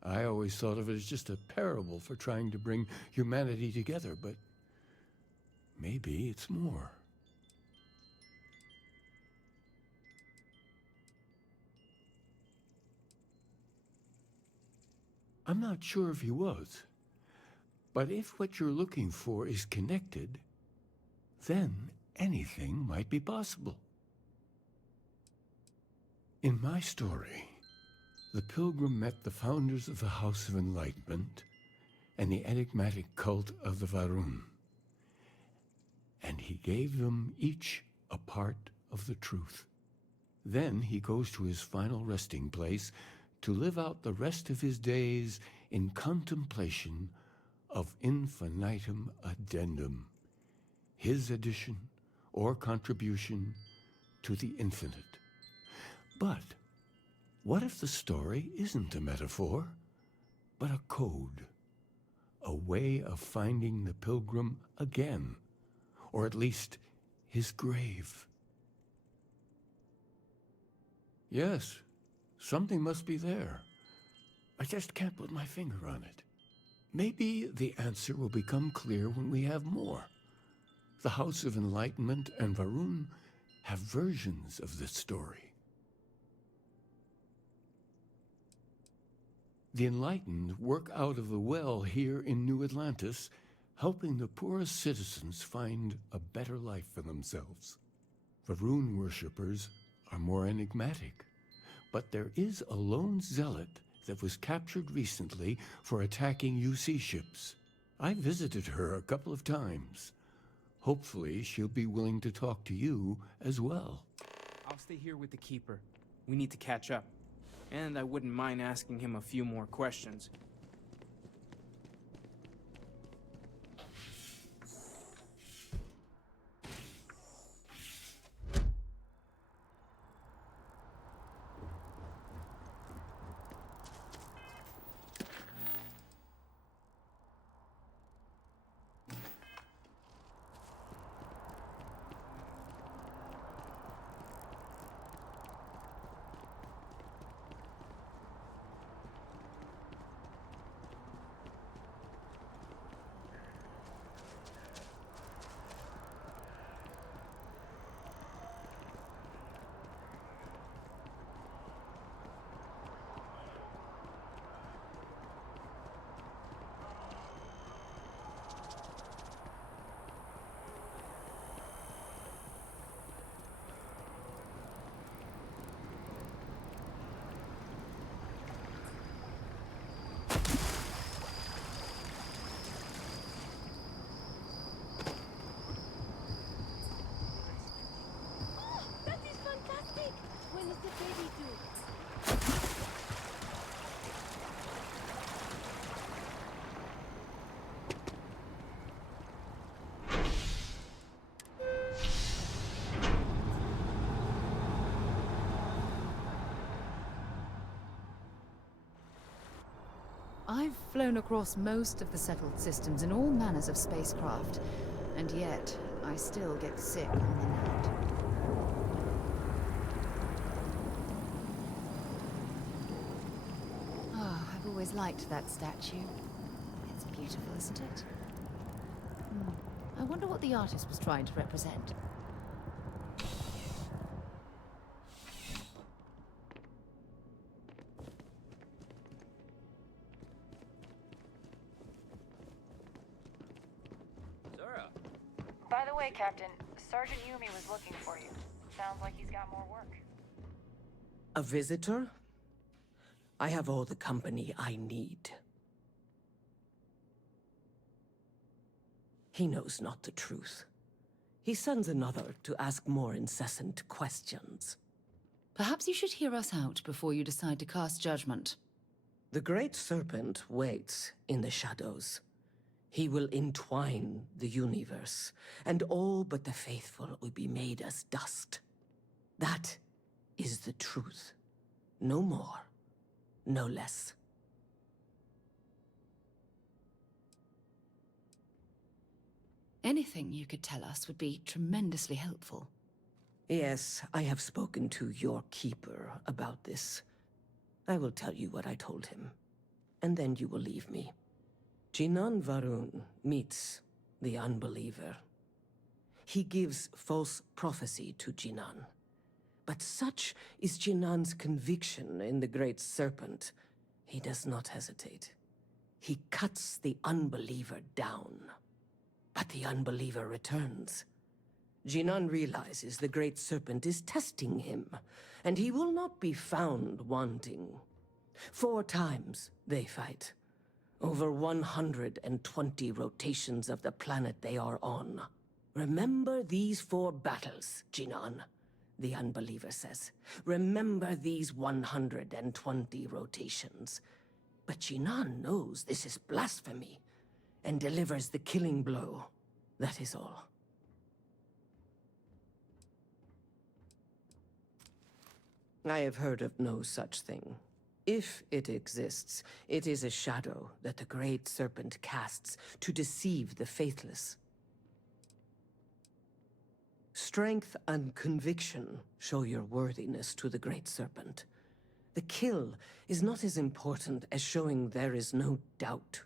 I always thought of it as just a parable for trying to bring humanity together, but maybe it's more. I'm not sure if he was, but if what you're looking for is connected, then anything might be possible. In my story, the pilgrim met the founders of the House of Enlightenment and the enigmatic cult of the Varun, and he gave them each a part of the truth. Then he goes to his final resting place to live out the rest of his days in contemplation of infinitum addendum, his addition or contribution to the infinite. But what if the story isn't a metaphor, but a code, a way of finding the pilgrim again, or at least his grave? Yes, something must be there. I just can't put my finger on it. Maybe the answer will become clear when we have more. The House of Enlightenment and Varun have versions of this story. The Enlightened work out of the well here in New Atlantis, helping the poorest citizens find a better life for themselves. Varun worshippers are more enigmatic, but there is a lone zealot that was captured recently for attacking UC ships. I visited her a couple of times. Hopefully, she'll be willing to talk to you as well. I'll stay here with the Keeper. We need to catch up. And I wouldn't mind asking him a few more questions. I've flown across most of the settled systems in all manners of spacecraft, and yet I still get sick on the land. Oh, I've always liked that statue. It's beautiful, isn't it? I wonder what the artist was trying to represent. By the way, Captain, Sergeant Yumi was looking for you. Sounds like he's got more work. A visitor? I have all the company I need. He knows not the truth. He sends another to ask more incessant questions. Perhaps you should hear us out before you decide to cast judgment. The Great Serpent waits in the shadows. He will entwine the universe, and all but the faithful will be made as dust. That is the truth. No more, no less. Anything you could tell us would be tremendously helpful. Yes, I have spoken to your keeper about this. I will tell you what I told him, and then you will leave me. Jinan Varun meets the unbeliever. He gives false prophecy to Jinan. But such is Jinan's conviction in the Great Serpent, he does not hesitate. He cuts the unbeliever down. But the unbeliever returns. Jinan realizes the Great Serpent is testing him, and he will not be found wanting. 4 times they fight. Over 120 rotations of the planet they are on. Remember these 4 battles, Jinan, the unbeliever says. Remember these 120 rotations. But Jinan knows this is blasphemy, and delivers the killing blow. That is all. I have heard of no such thing. If it exists, it is a shadow that the Great Serpent casts to deceive the faithless. Strength and conviction show your worthiness to the Great Serpent. The kill is not as important as showing there is no doubt.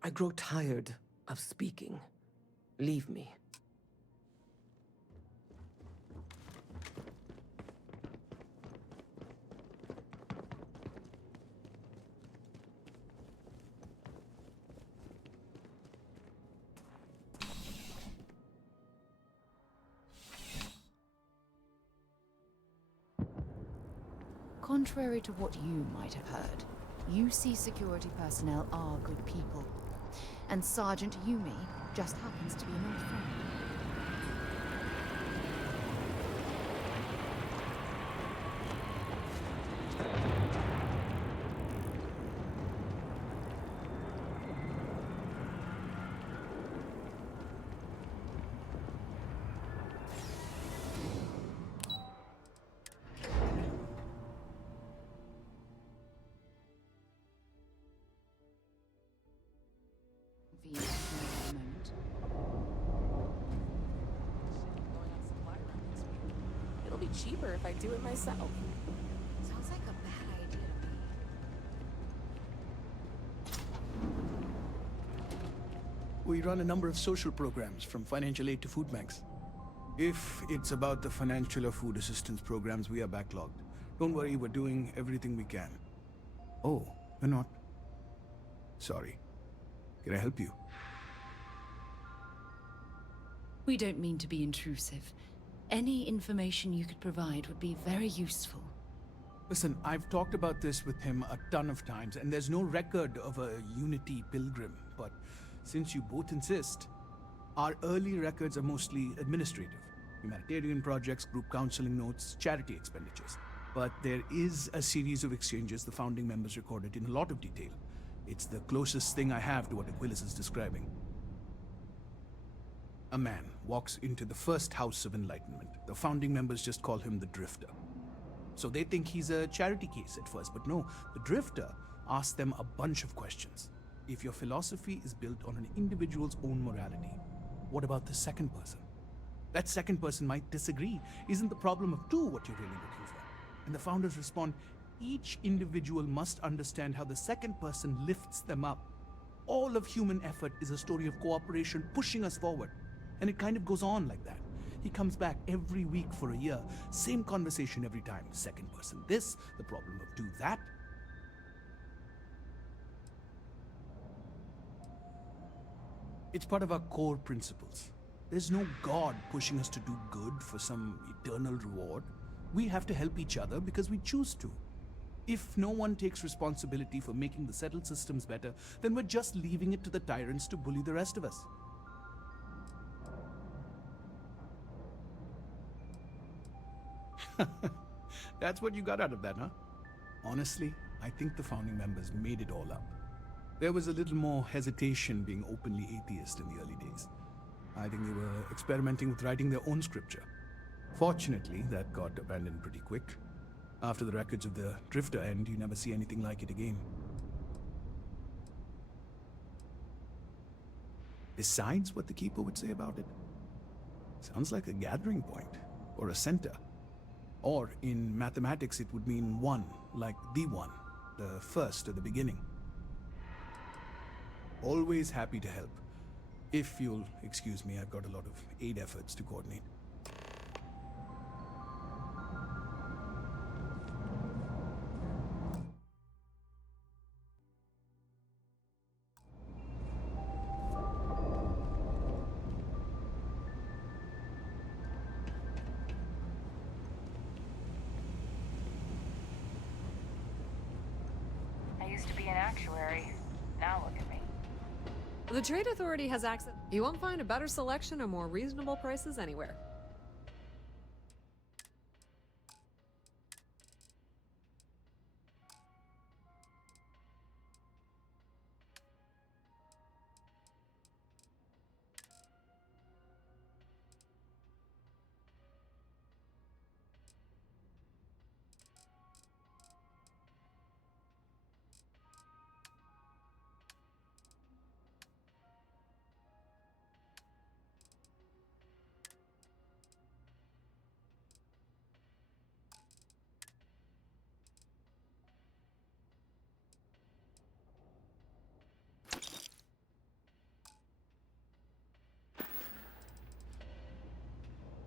I grow tired of speaking. Leave me. Contrary to what you might have heard, UC security personnel are good people. And Sergeant Yumi just happens to be an old friend. It'll be cheaper if I do it myself. Sounds like a bad idea to me. We run a number of social programs, from financial aid to food banks. If it's about the financial or food assistance programs, we are backlogged. Don't worry, we're doing everything we can. Oh, we're not? Sorry. Can I help you? We don't mean to be intrusive. Any information you could provide would be very useful. Listen, I've talked about this with him a ton of times, and there's no record of a Unity pilgrim. But since you both insist, our early records are mostly administrative. Humanitarian projects, group counseling notes, charity expenditures. But there is a series of exchanges the founding members recorded in a lot of detail. It's the closest thing I have to what Aquilas is describing. A man walks into the first House of Enlightenment. The founding members just call him the Drifter. So they think he's a charity case at first, but no, the Drifter asks them a bunch of questions. If your philosophy is built on an individual's own morality, what about the second person? That second person might disagree. Isn't the problem of two what you're really looking for? And the founders respond, each individual must understand how the second person lifts them up. All of human effort is a story of cooperation pushing us forward. And it kind of goes on like that. He comes back every week for a year. Same conversation every time. Second person this, the problem of two that. It's part of our core principles. There's no God pushing us to do good for some eternal reward. We have to help each other because we choose to. If no one takes responsibility for making the settled systems better, then we're just leaving it to the tyrants to bully the rest of us. That's what you got out of that, huh? Honestly, I think the founding members made it all up. There was a little more hesitation being openly atheist in the early days. I think they were experimenting with writing their own scripture. Fortunately, that got abandoned pretty quick. After the records of the Drifter end, you never see anything like it again. Besides what the Keeper would say about it, sounds like a gathering point, or a center. Or in mathematics, it would mean one, like the one, the first or the beginning. Always happy to help. If you'll excuse me, I've got a lot of aid efforts to coordinate. I used to be an actuary. Now look at me. The Trade Authority has access. You won't find a better selection or more reasonable prices anywhere.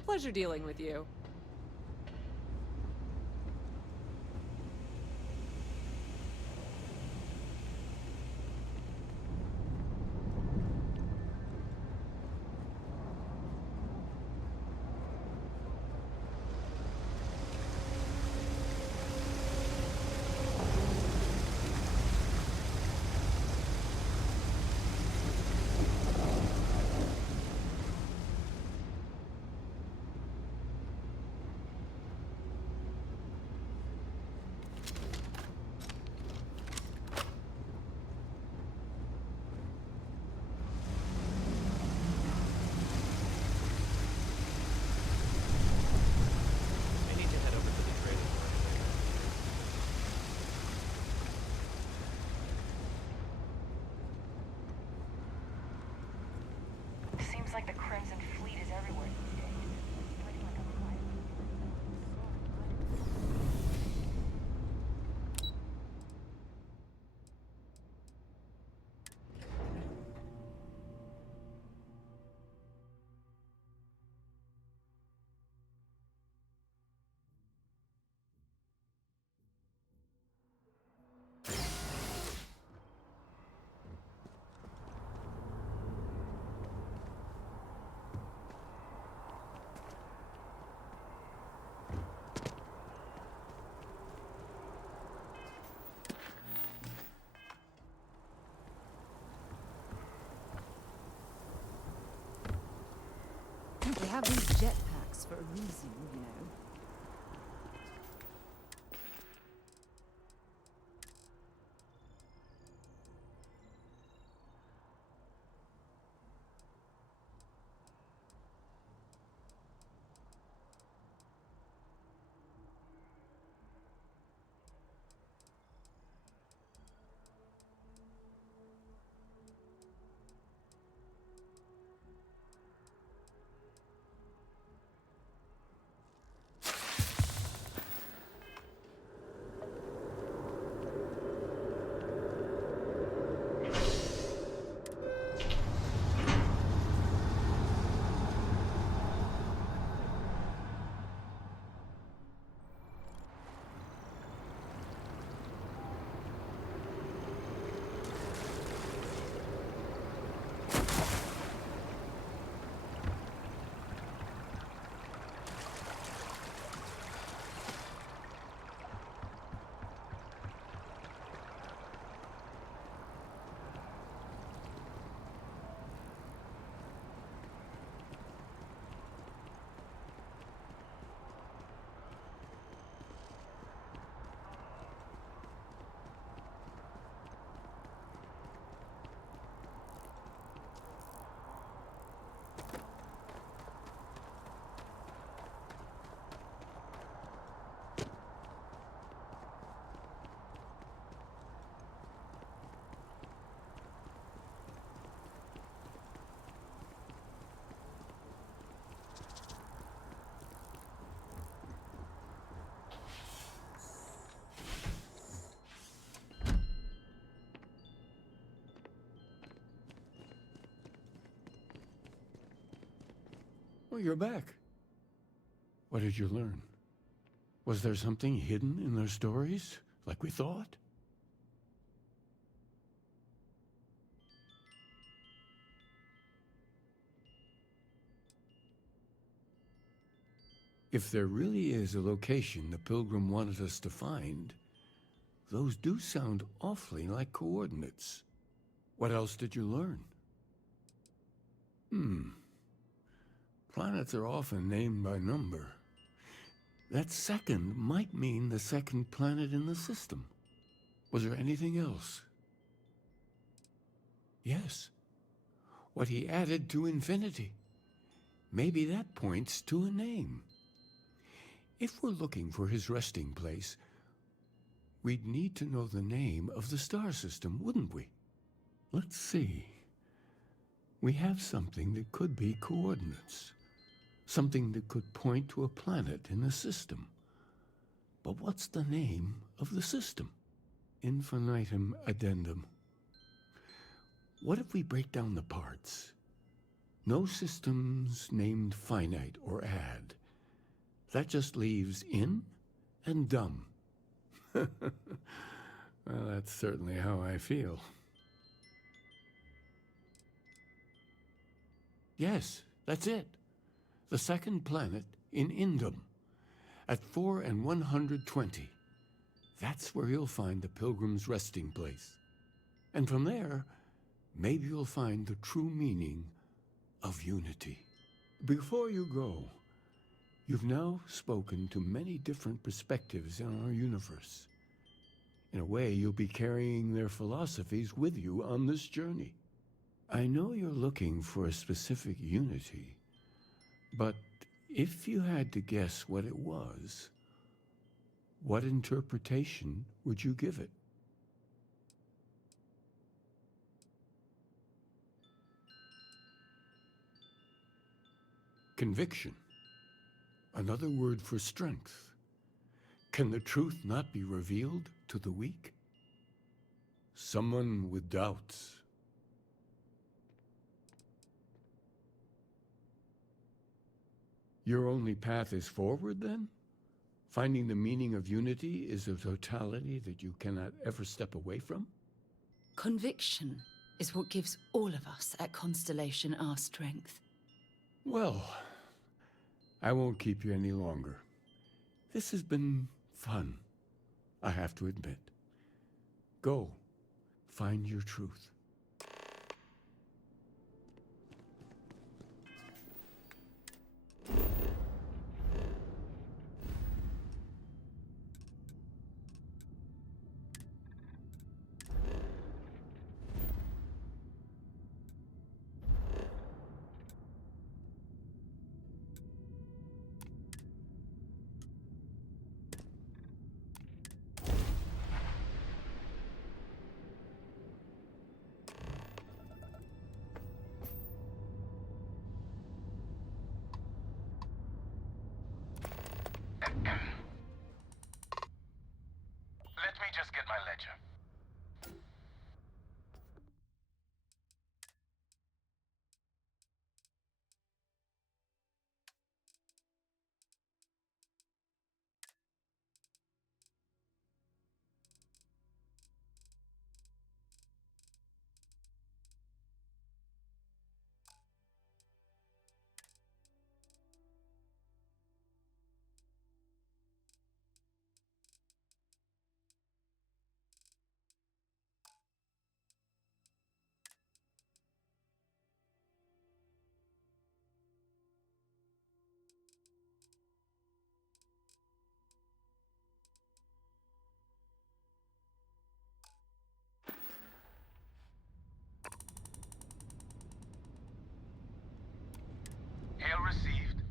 Pleasure dealing with you. I need to head over to the Trade Authority later. Seems like the Crimson Fleet is everywhere these days. Spreading like a fire. They have these jetpacks for a reason, you know. you're back. What did you learn? Was there something hidden in their stories, like we thought? If there really is a location the Pilgrim wanted us to find, those do sound awfully like coordinates. What else did you learn? Planets are often named by number. That second might mean the second planet in the system. Was there anything else? Yes. What he added to infinity. Maybe that points to a name. If we're looking for his resting place, we'd need to know the name of the star system, wouldn't we? Let's see. We have something that could be coordinates. Something that could point to a planet in the system. But what's the name of the system? Infinitum addendum. What if we break down the parts? No systems named finite or add. That just leaves in and dumb. Well, that's certainly how I feel. Yes, that's it. The second planet in Indum, at 4 and 120. That's where you'll find the Pilgrim's resting place. And from there, maybe you'll find the true meaning of unity. Before you go, you've now spoken to many different perspectives in our universe. In a way, you'll be carrying their philosophies with you on this journey. I know you're looking for a specific unity, but if you had to guess what it was, what interpretation would you give it? Conviction. Another word for strength. Can the truth not be revealed to the weak? Someone with doubts. Your only path is forward, then? Finding the meaning of unity is a totality that you cannot ever step away from? Conviction is what gives all of us at Constellation our strength. Well, I won't keep you any longer. This has been fun, I have to admit. Go, find your truth. Let me just get my ledger. Hail received.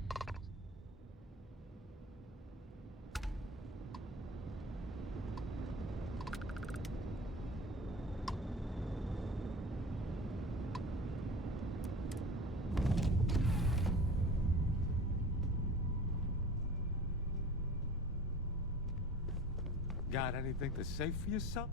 Got anything to say for yourself?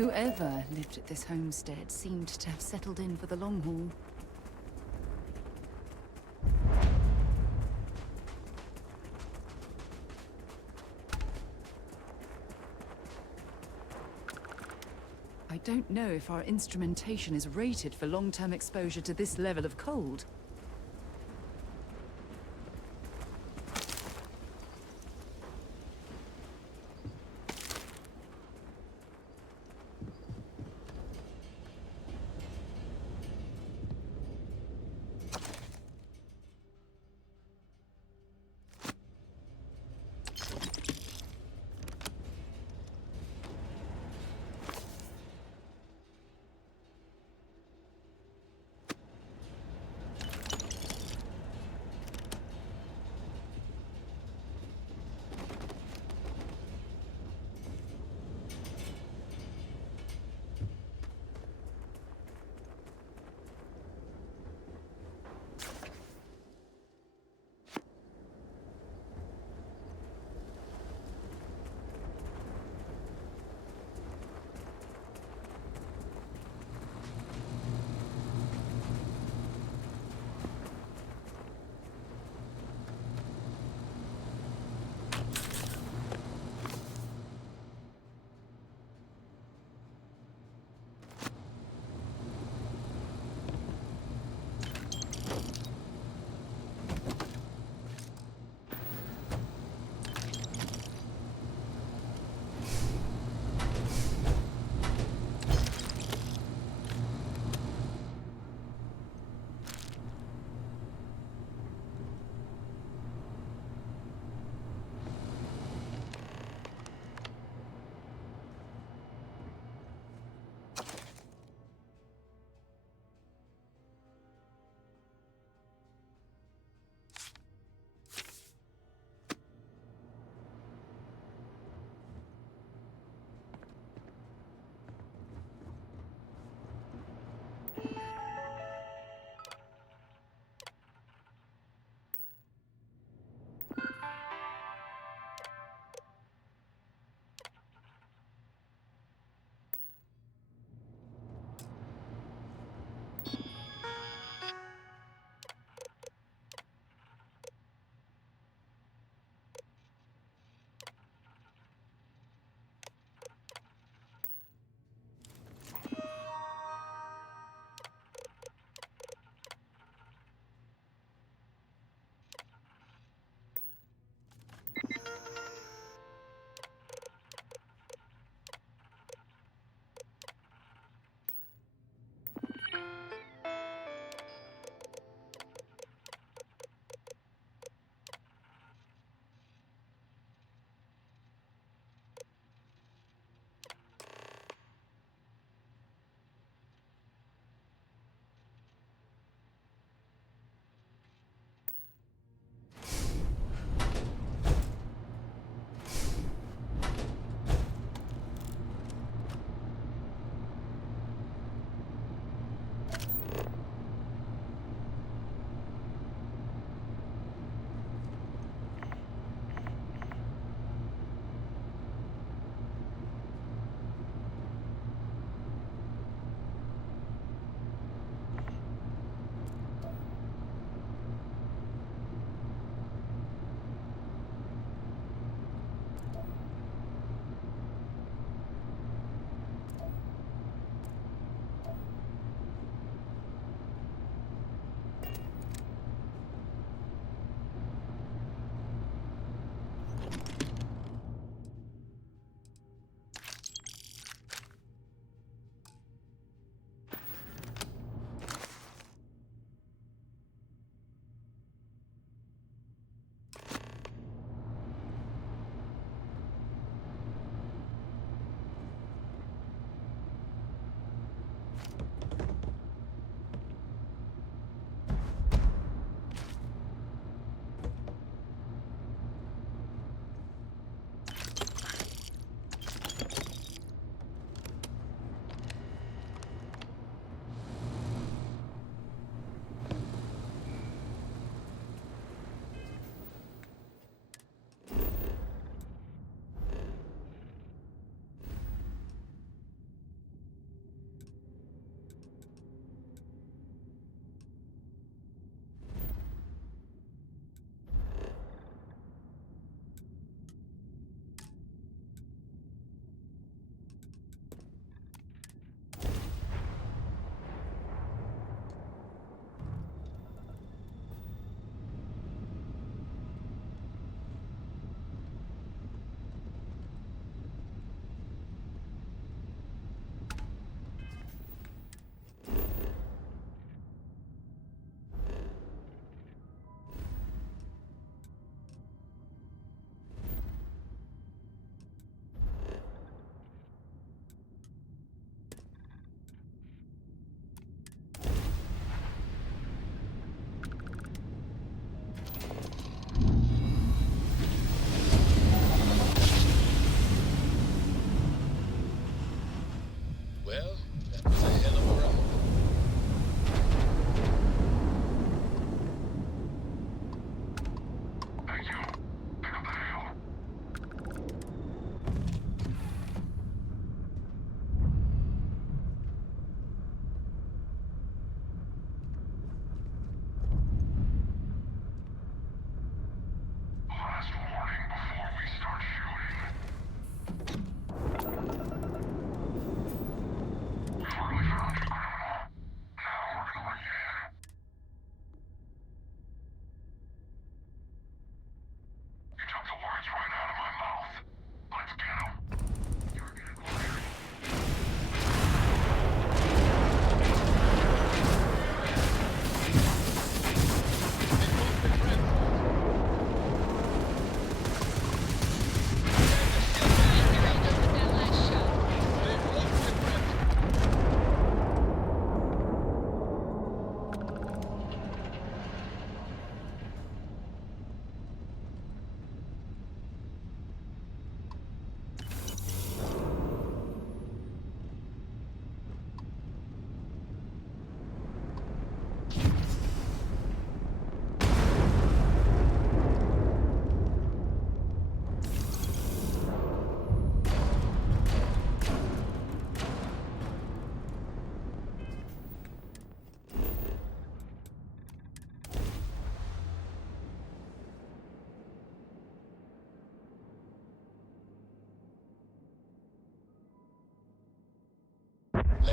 Whoever lived at this homestead seemed to have settled in for the long haul. I don't know if our instrumentation is rated for long-term exposure to this level of cold.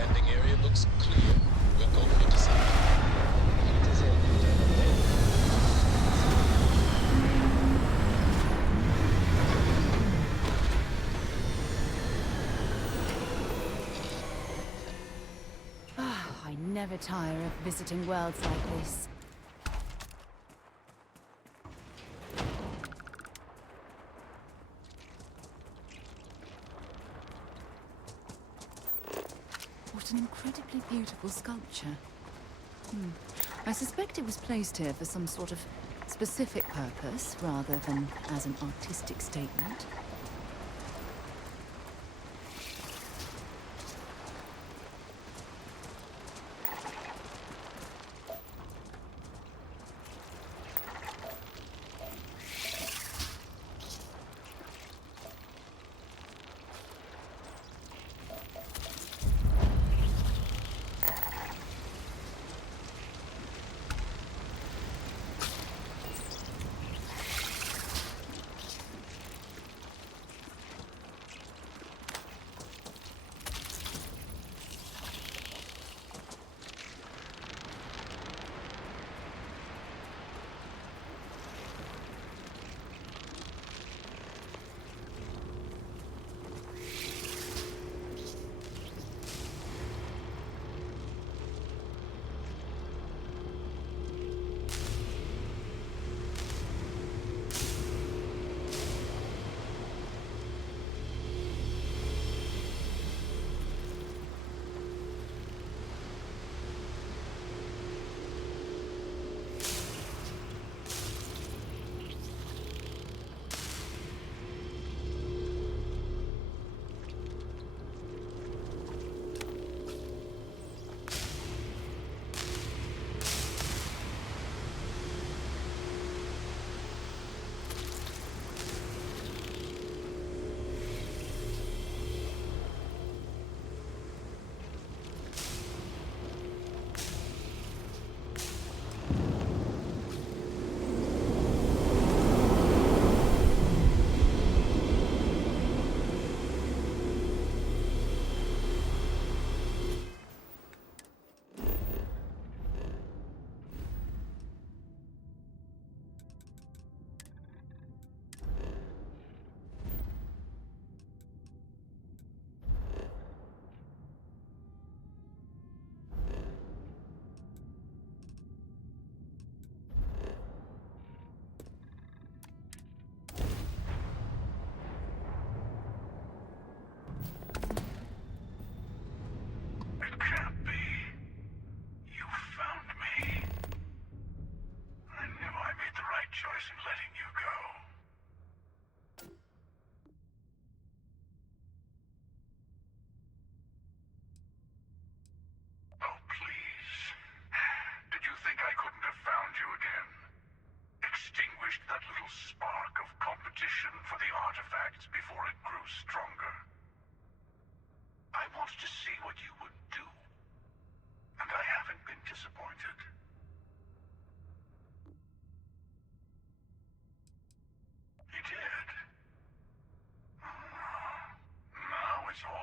Landing area looks clear. We'll go for descent. I never tire of visiting worlds like this. What an incredibly beautiful sculpture. I suspect it was placed here for some sort of specific purpose, rather than as an artistic statement.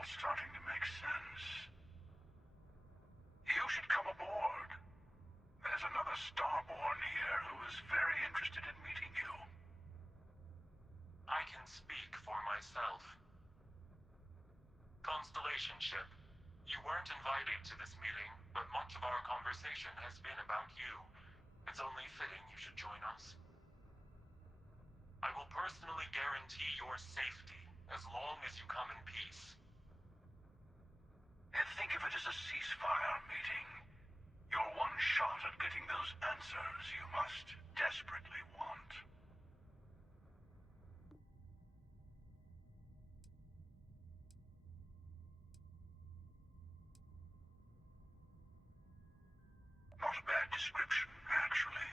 Starting to make sense. You should come aboard. There's another Starborn here who is very interested in meeting you. I can speak for myself. Constellation ship, you weren't invited to this meeting, but much of our conversation has been about you. It's only fitting you should join us. I will personally guarantee your safety as long as you come in peace. And think of it as a ceasefire meeting. Your one shot at getting those answers you must desperately want. Not a bad description, actually.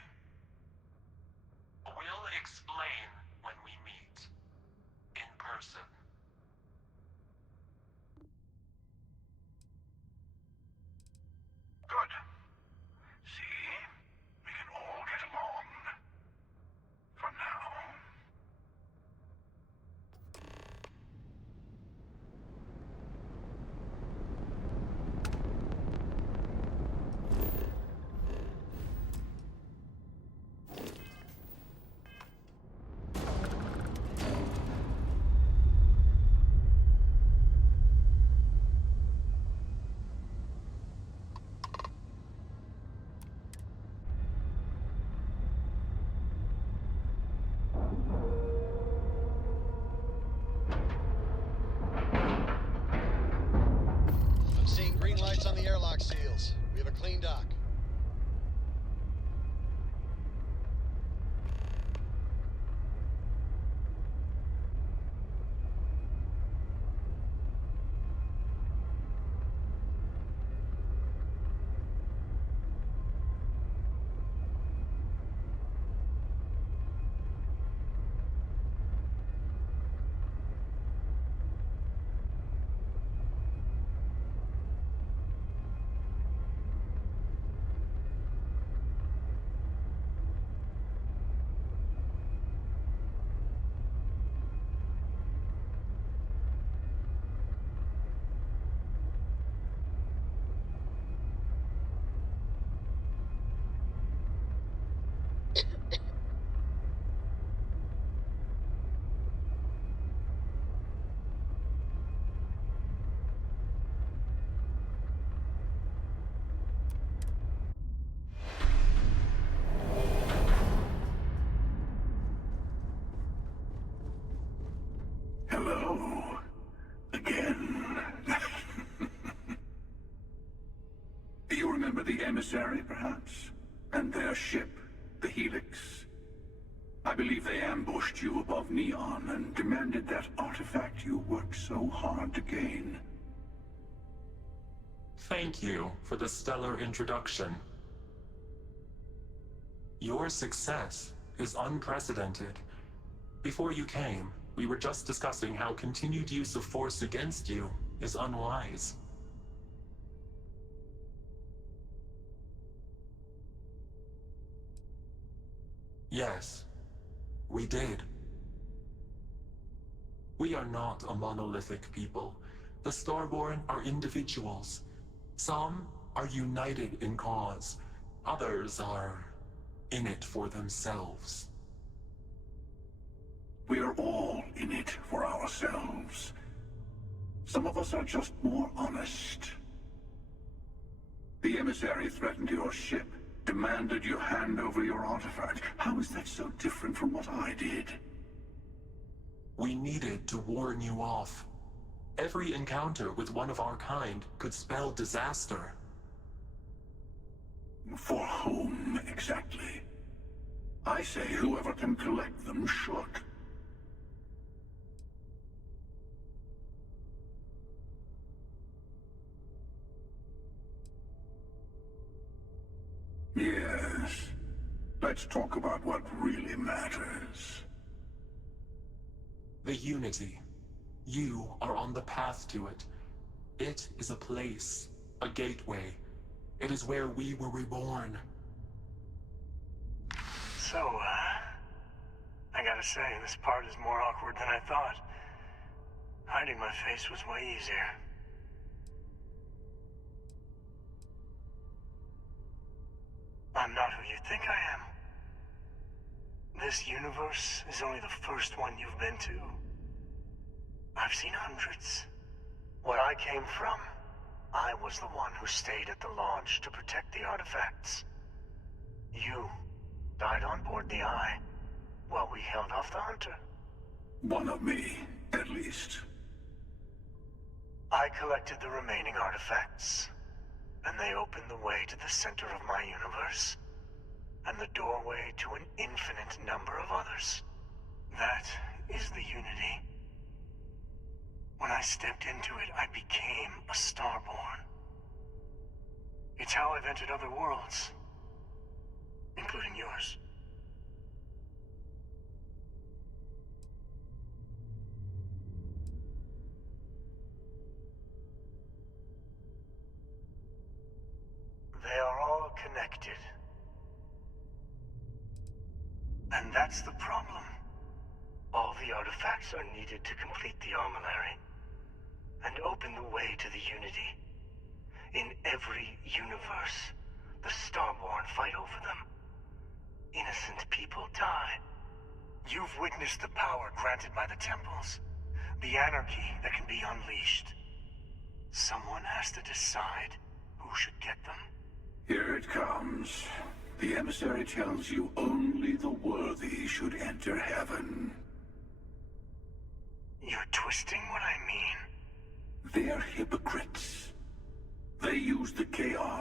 We'll explain when we meet. In person. Green lights on the airlock seals. We have a clean dock. Hello. Again. Do you remember the emissary, perhaps? And their ship, the Helix? I believe they ambushed you above Neon and demanded that artifact you worked so hard to gain. Thank you for the stellar introduction. Your success is unprecedented. Before you came, we were just discussing how continued use of force against you is unwise. Yes, we did. We are not a monolithic people. The Starborn are individuals. Some are united in cause. Others are in it for themselves. We are all in it for ourselves. Some of us are just more honest. The emissary threatened your ship, demanded you hand over your artifact. How is that so different from what I did? We needed to warn you off. Every encounter with one of our kind could spell disaster. For whom, exactly? I say whoever can collect them should. Yes. Let's talk about what really matters. The Unity. You are on the path to it. It is a place, a gateway. It is where we were reborn. So, I gotta say, this part is more awkward than I thought. Hiding my face was way easier. I'm not who you think I am. This universe is only the first one you've been to. I've seen hundreds. Where I came from, I was the one who stayed at the launch to protect the artifacts. You died on board the Eye, while we held off the Hunter. One of me, at least. I collected the remaining artifacts, and they opened the way to the center of my universe, and the doorway to an infinite number of others. That is the Unity. When I stepped into it, I became a Starborn. It's how I've entered other worlds, including yours. They are all connected. And that's the problem. All the artifacts are needed to complete the armillary and open the way to the Unity. In every universe, the Starborn fight over them. Innocent people die. You've witnessed the power granted by the temples, the anarchy that can be unleashed. Someone has to decide who should get them. Here it comes. The emissary tells you only the worthy should enter heaven. You're twisting what I mean. They're hypocrites.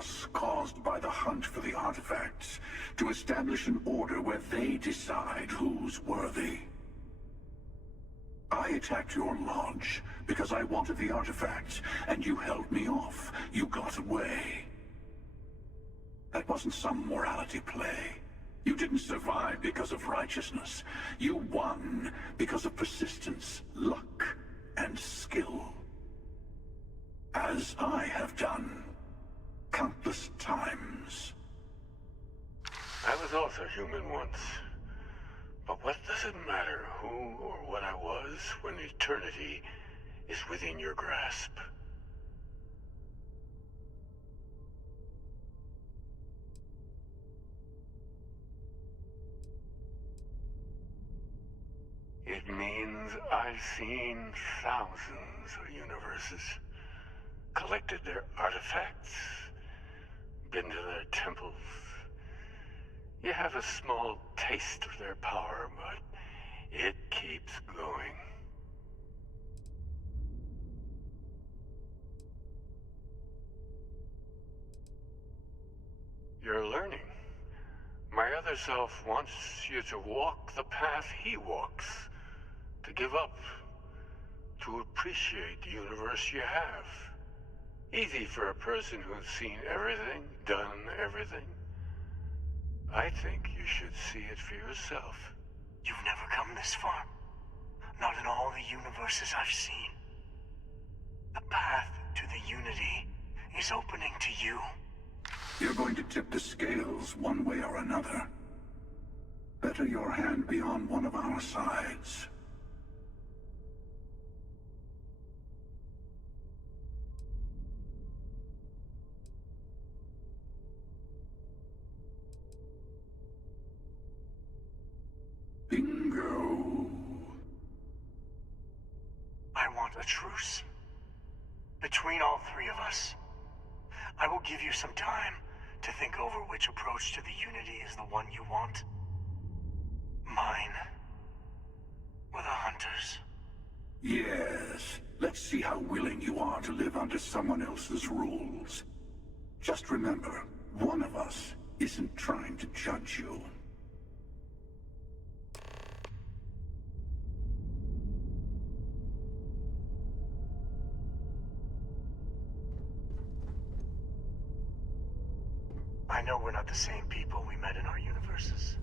chaos caused by the hunt for the artifacts to establish an order where they decide who's worthy. I attacked your lodge because I wanted the artifacts, and you held me off. You got away. That wasn't some morality play. You didn't survive because of righteousness. You won because of persistence, luck, and skill. As I have done countless times. I was also human once. But what does it matter who or what I was when eternity is within your grasp? It means I've seen thousands of universes, collected their artifacts, been to their temples. You have a small taste of their power, but it keeps going. You're learning. My other self wants you to walk the path he walks. To give up. To appreciate the universe you have. Easy for a person who's seen everything, done everything. I think you should see it for yourself. You've never come this far. Not in all the universes I've seen. The path to the Unity is opening to you. You're going to tip the scales one way or another. Better your hand be on one of our sides. Bingo. I want a truce. Between all three of us. I will give you some time to think over which approach to the Unity is the one you want. Mine. Or the Hunters. Yes. Let's see how willing you are to live under someone else's rules. Just remember, one of us isn't trying to judge you. I know we're not the same people we met in our universes.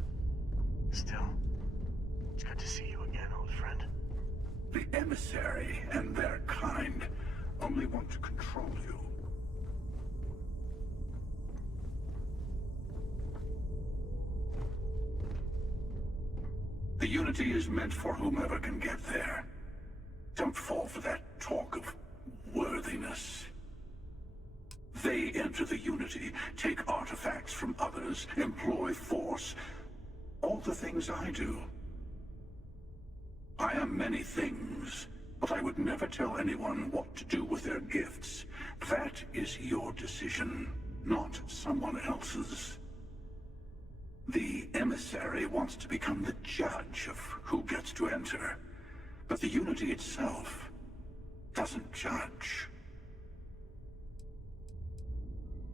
Still, it's good to see you again, old friend. The emissary and their kind only want to control you. The Unity is meant for whomever can get there. Don't fall for that talk of worthiness. They enter the Unity, take artifacts from others, employ force. All the things I do. I am many things, but I would never tell anyone what to do with their gifts. That is your decision, not someone else's. The emissary wants to become the judge of who gets to enter, but the Unity itself doesn't judge.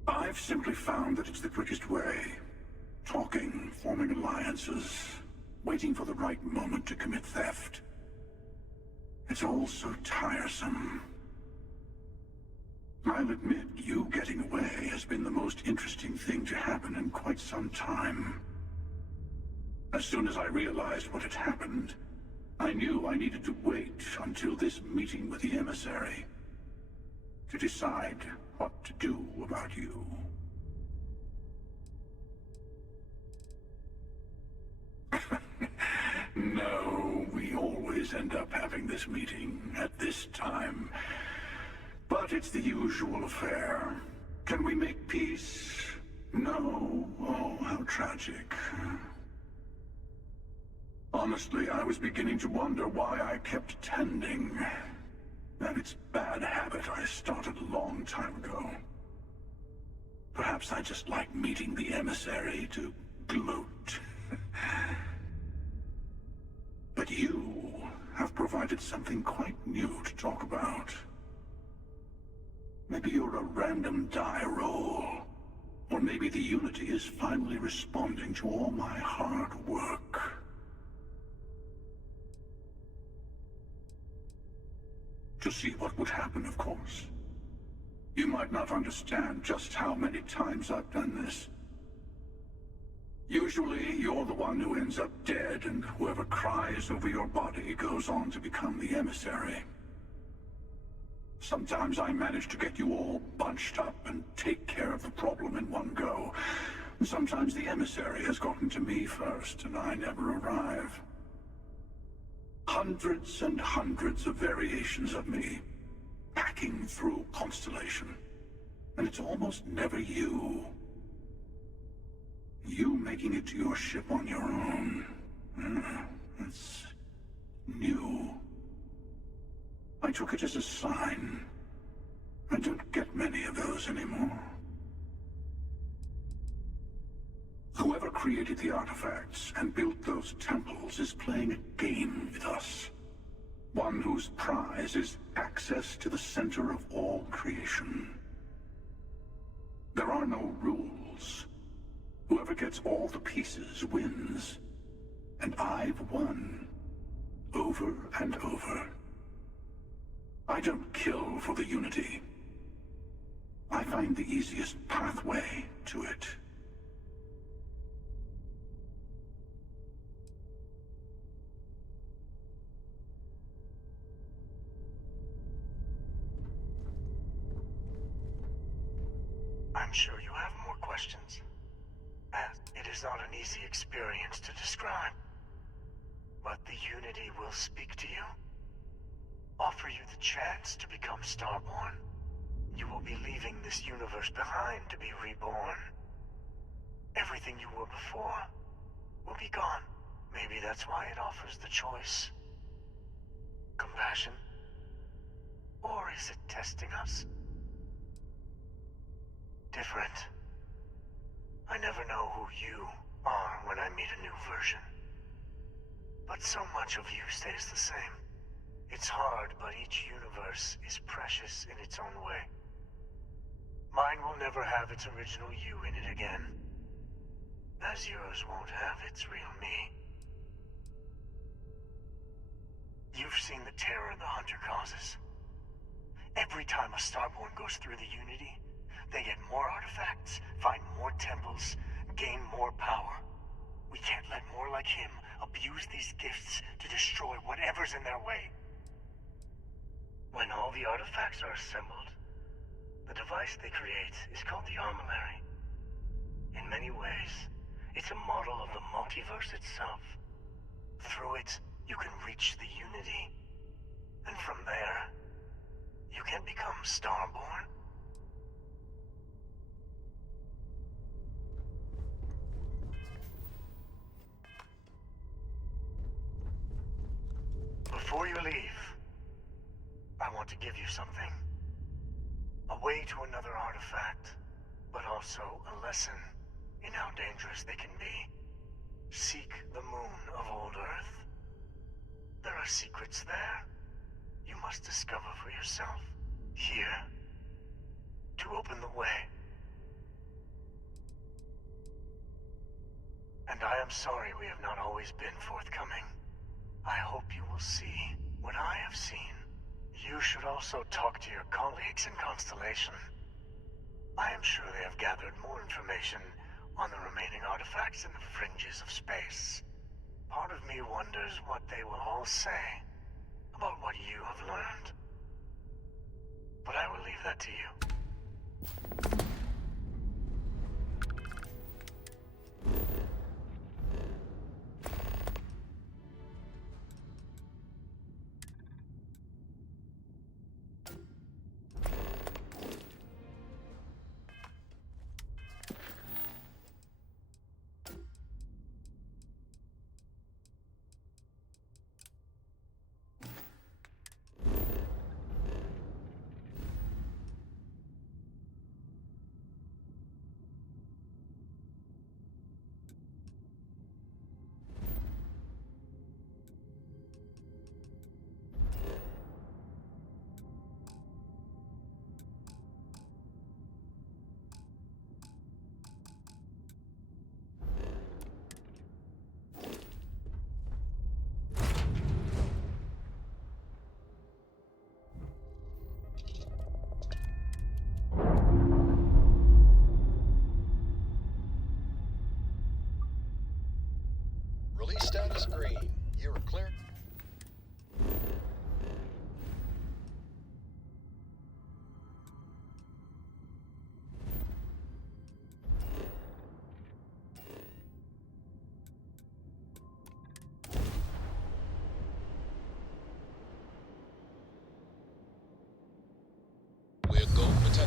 I've simply found that it's the quickest way. Talking, forming alliances, waiting for the right moment to commit theft. It's all so tiresome. I'll admit, you getting away has been the most interesting thing to happen in quite some time. As soon as I realized what had happened, I knew I needed to wait until this meeting with the emissary to decide what to do about you. No, we always end up having this meeting at this time. But it's the usual affair. Can we make peace? No. Oh, how tragic. Honestly, I was beginning to wonder why I kept tending. And it's a bad habit I started a long time ago. Perhaps I just like meeting the emissary to gloat. But you have provided something quite new to talk about. Maybe you're a random die roll, Or maybe the Unity is finally responding to all my hard work. To see what would happen, of course. You might not understand just how many times I've done this. Usually, you're the one who ends up dead, and whoever cries over your body goes on to become the emissary. Sometimes I manage to get you all bunched up and take care of the problem in one go. Sometimes the emissary has gotten to me first, and I never arrive. Hundreds and hundreds of variations of me, hacking through Constellation. And it's almost never you. You making it to your ship on your own. It's new. I took it as a sign. I don't get many of those anymore. Whoever created the artifacts and built those temples is playing a game with us. One whose prize is access to the center of all creation. There are no rules. Whoever gets all the pieces wins. And I've won. Over and over. I don't kill for the Unity. I find the easiest pathway to it. I'm sure you have more questions. As it is not an easy experience to describe. But the Unity will speak to you. Offer you the chance to become Starborn. You will be leaving this universe behind to be reborn. Everything you were before will be gone. Maybe that's why it offers the choice. Compassion? Or is it testing us? Different. I never know who you are when I meet a new version. But so much of you stays the same. It's hard, but each universe is precious in its own way. Mine will never have its original you in it again. As yours won't have its real me. You've seen the terror the Hunter causes. Every time a Starborn goes through the Unity, they get more artifacts, find more temples, gain more power. We can't let more like him abuse these gifts to destroy whatever's in their way. When all the artifacts are assembled, the device they create is called the Armillary. In many ways, it's a model of the multiverse itself. Through it, you can reach the Unity. And from there, you can become Starborn. Before you leave, I want to give you something. A way to another artifact, but also a lesson in how dangerous they can be. Seek the moon of old Earth. There are secrets there you must discover for yourself. Here, to open the way. And I am sorry we have not always been forthcoming. I hope you will see what I have seen. You should also talk to your colleagues in Constellation. I am sure they have gathered more information on the remaining artifacts in the fringes of space. Part of me wonders what they will all say about what you have learned. But I will leave that to you.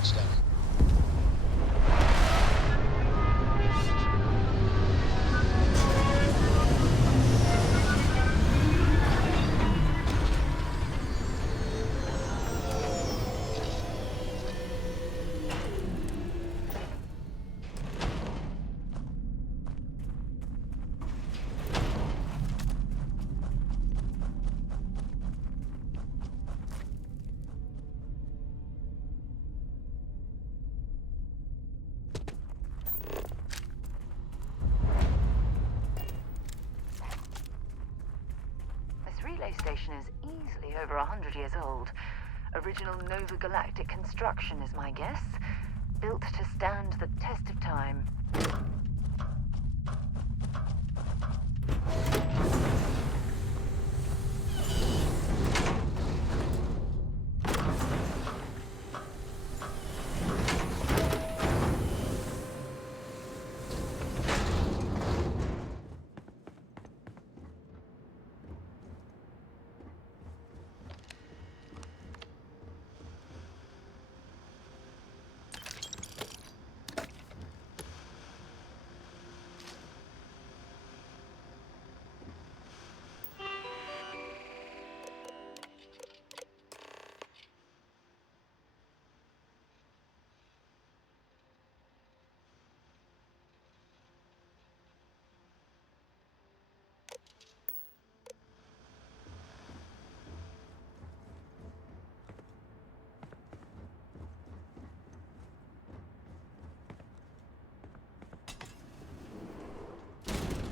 touchdown. This relay station is easily over 100 years old. Original Nova Galactic construction is my guess. Built to stand the test of time.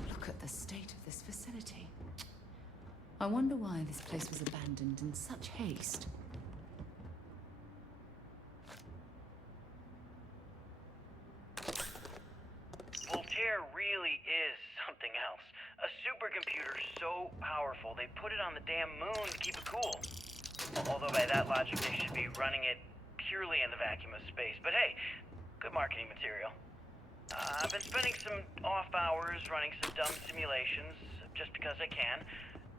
Look at the state of this facility. I wonder why this place was abandoned in such haste. Voltaire really is something else. A supercomputer so powerful they put it on the damn moon to keep it cool. Although by that logic they should be running it purely in the vacuum of space. But hey, good marketing material. I've been spending some off hours running some dumb simulations, just because I can.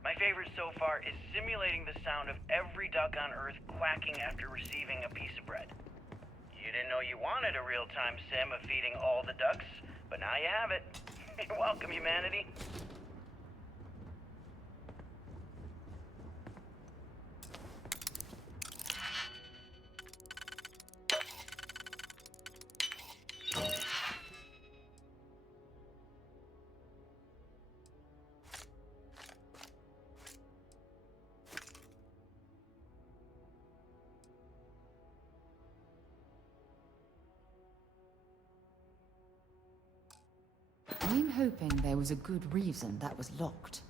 My favorite so far is simulating the sound of every duck on Earth quacking after receiving a piece of bread. You didn't know you wanted a real-time sim of feeding all the ducks, but now you have it. You're welcome, humanity. I'm hoping there was a good reason that was locked.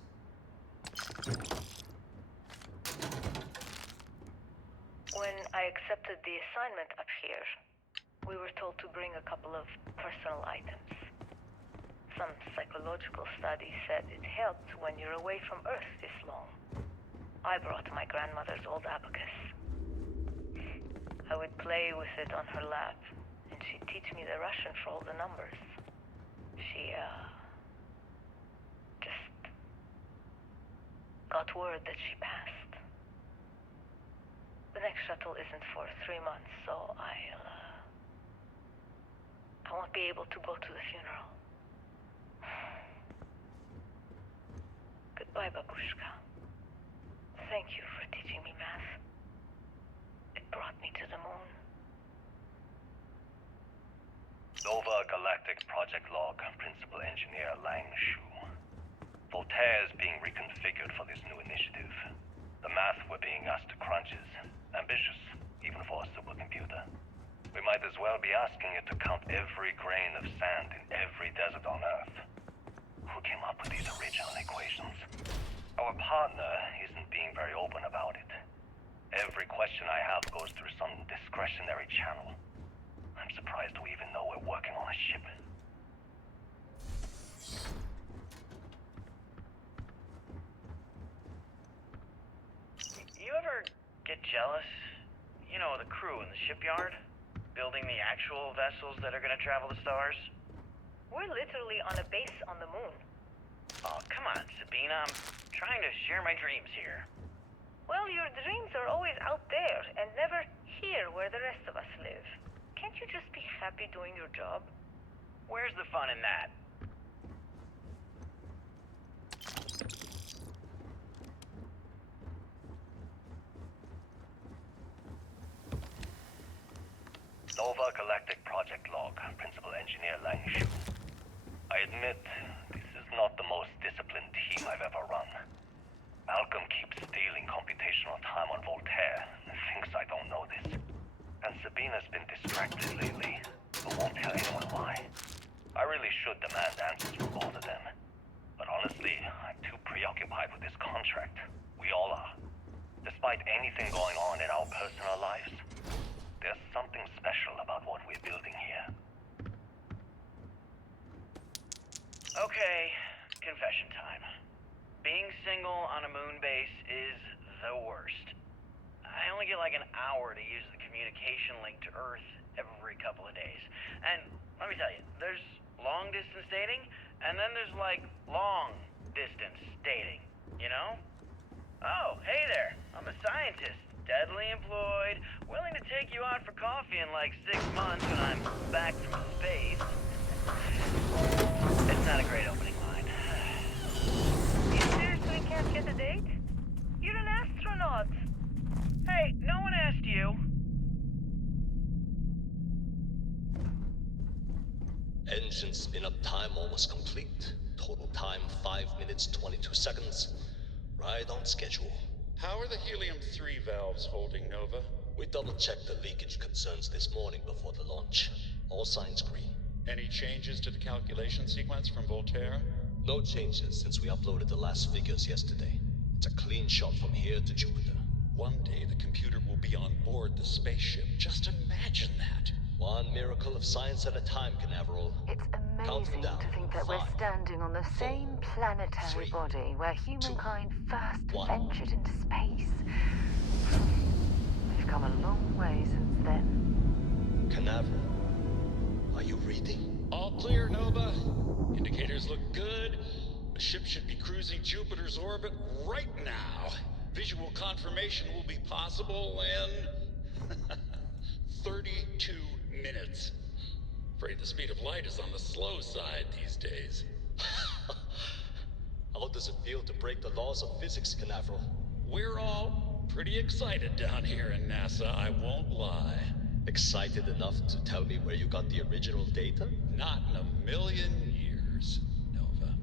When I accepted the assignment up here, we were told to bring a couple of personal items. Some psychological study said it helped when you're away from Earth this long. I brought my grandmother's old abacus. I would play with it on her lap, and she'd teach me the Russian for all the numbers. She, just got word that she passed. The next shuttle isn't for 3 months, so I won't be able to go to the funeral. Goodbye, Babushka. Thank you for teaching me math. It brought me to the moon. Nova Galactic Project Log, Principal Engineer Lang Shu. Voltaire is being reconfigured for this new initiative. The math we're being asked to crunch is ambitious, even for a supercomputer. We might as well be asking it to count every grain of sand in every desert on Earth. Who came up with these original equations? Our partner isn't being very open about it. Every question I have goes through some discretionary channel. I'm surprised we even know we're working on a ship. You ever get jealous? You know, the crew in the shipyard? Building the actual vessels that are gonna travel the stars? We're literally on a base on the moon. Oh, come on, Sabina. I'm trying to share my dreams here. Well, your dreams are always out there and never here where the rest of us live. you just be happy doing your job? Where's the fun in that? Nova Galactic Project Log, Principal Engineer Lang Shu. I admit, this is not the most disciplined team I've ever run. Malcolm keeps stealing computational time on Voltaire and thinks I don't know this. And Sabina's been distracted lately, but won't tell anyone why. I really should demand answers from both of them. But honestly, I'm too preoccupied with this contract. We all are. Despite anything going on in our personal lives, there's something special about what we're building here. Okay, confession time. Being single on a moon base is the worst. I only get like an hour to use the communication link to Earth every couple of days. And let me tell you, there's long distance dating, and then there's like long distance dating, you know? Oh, hey there, I'm a scientist, deadly employed, willing to take you out for coffee in like 6 months when I'm back from space. It's not a great opening line. You seriously can't get a date? You're an astronaut. Hey, no one asked you. Engine spin-up time almost complete. Total time 5 minutes 22 seconds. Right on schedule. How are the helium-3 valves holding, Nova? We double-checked the leakage concerns this morning before the launch. All signs green. Any changes to the calculation sequence from Voltaire? No changes since we uploaded the last figures yesterday. It's a clean shot from here to Jupiter. One day the computer will be on board the spaceship. Just imagine that. One miracle of science at a time, Canaveral. It's amazing to think that we're standing on the same planetary body where humankind first ventured into space. We've come a long way since then. Canaveral, are you reading? All clear, Nova. Indicators look good. The ship should be cruising Jupiter's orbit right now. Visual confirmation will be possible in 32 minutes. Afraid the speed of light is on the slow side these days. How does it feel to break the laws of physics, Canaveral? We're all pretty excited down here in NASA, I won't lie. Excited enough to tell me where you got the original data? Not in a million years, Nova.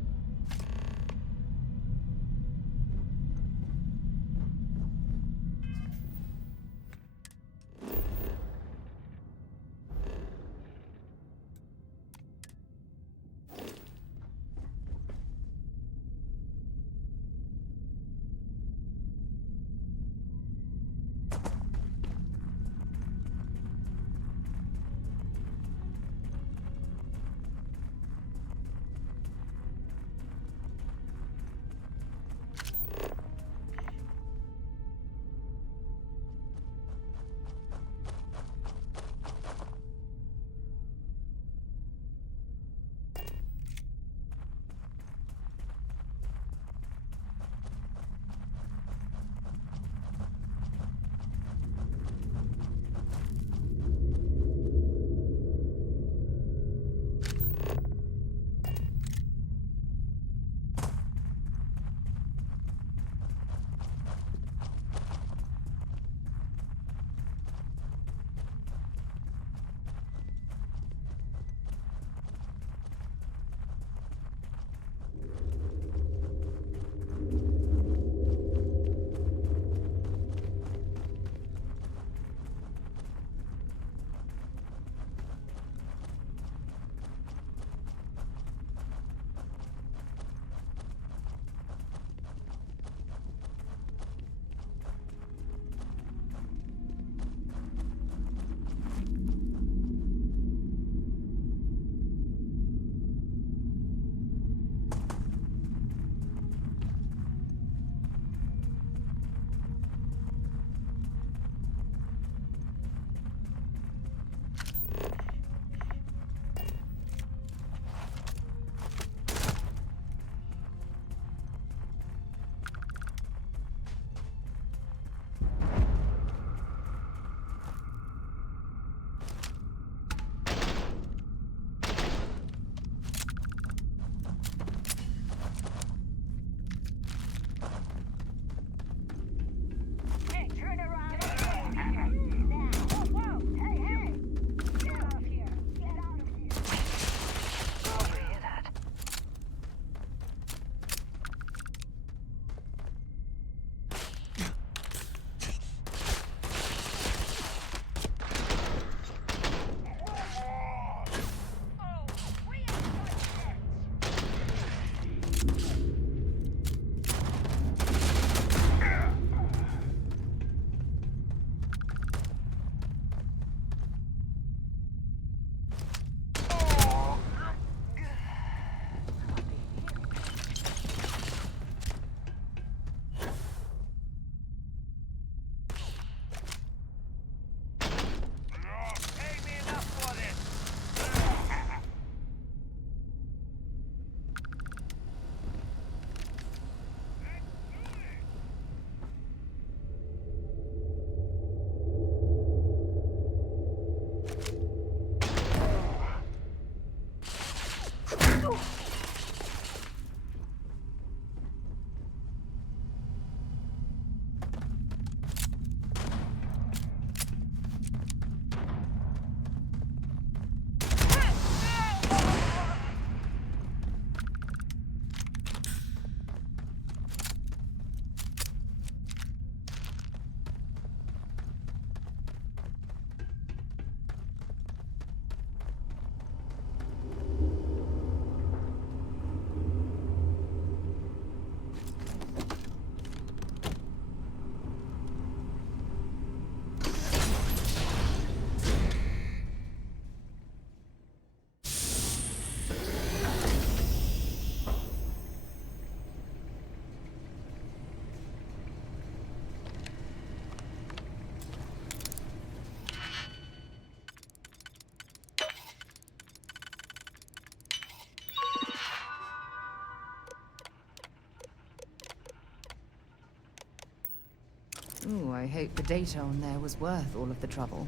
indicate the data on there was worth all of the trouble.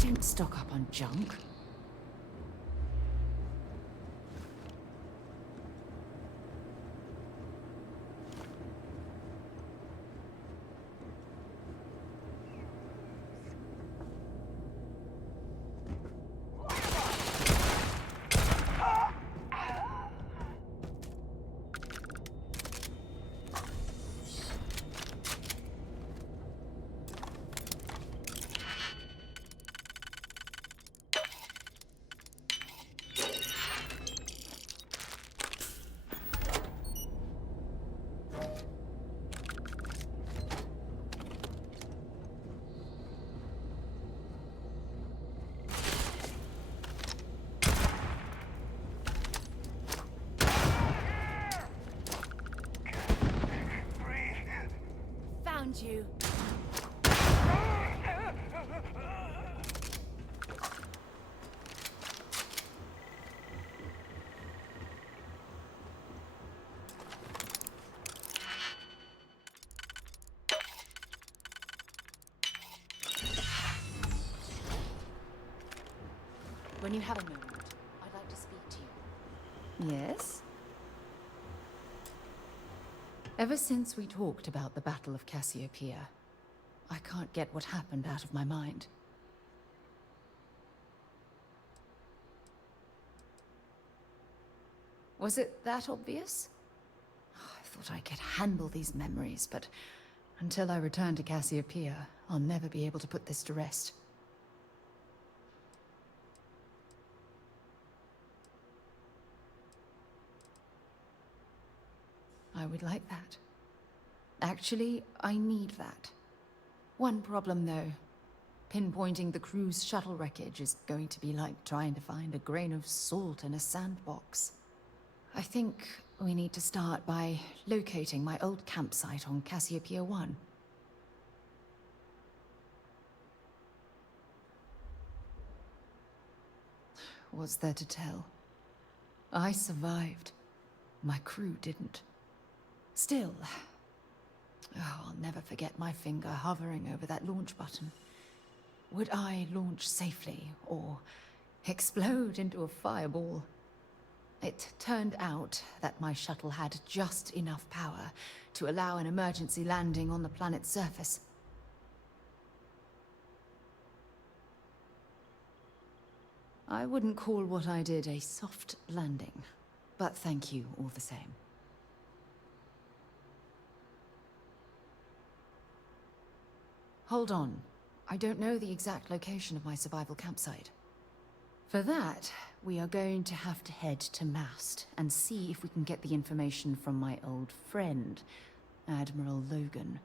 Don't stock up on junk. Found you. When you have a moment, I'd like to speak to you. Yes? Ever since we talked about the Battle of Cassiopeia, I can't get what happened out of my mind. Was it that obvious? I thought I could handle these memories, but until I return to Cassiopeia, I'll never be able to put this to rest. I would like that. Actually, I need that. One problem, though. Pinpointing the crew's shuttle wreckage is going to be like trying to find a grain of salt in a sandbox. I think we need to start by locating my old campsite on Cassiopeia 1. What's there to tell? I survived. My crew didn't. Still, I'll never forget my finger hovering over that launch button. would I launch safely or explode into a fireball? It turned out that my shuttle had just enough power to allow an emergency landing on the planet's surface. I wouldn't call what I did a soft landing, but thank you all the same. Hold on. I don't know the exact location of my survival campsite. For that, we are going to have to head to Mast and see if we can get the information from my old friend, Admiral Logan.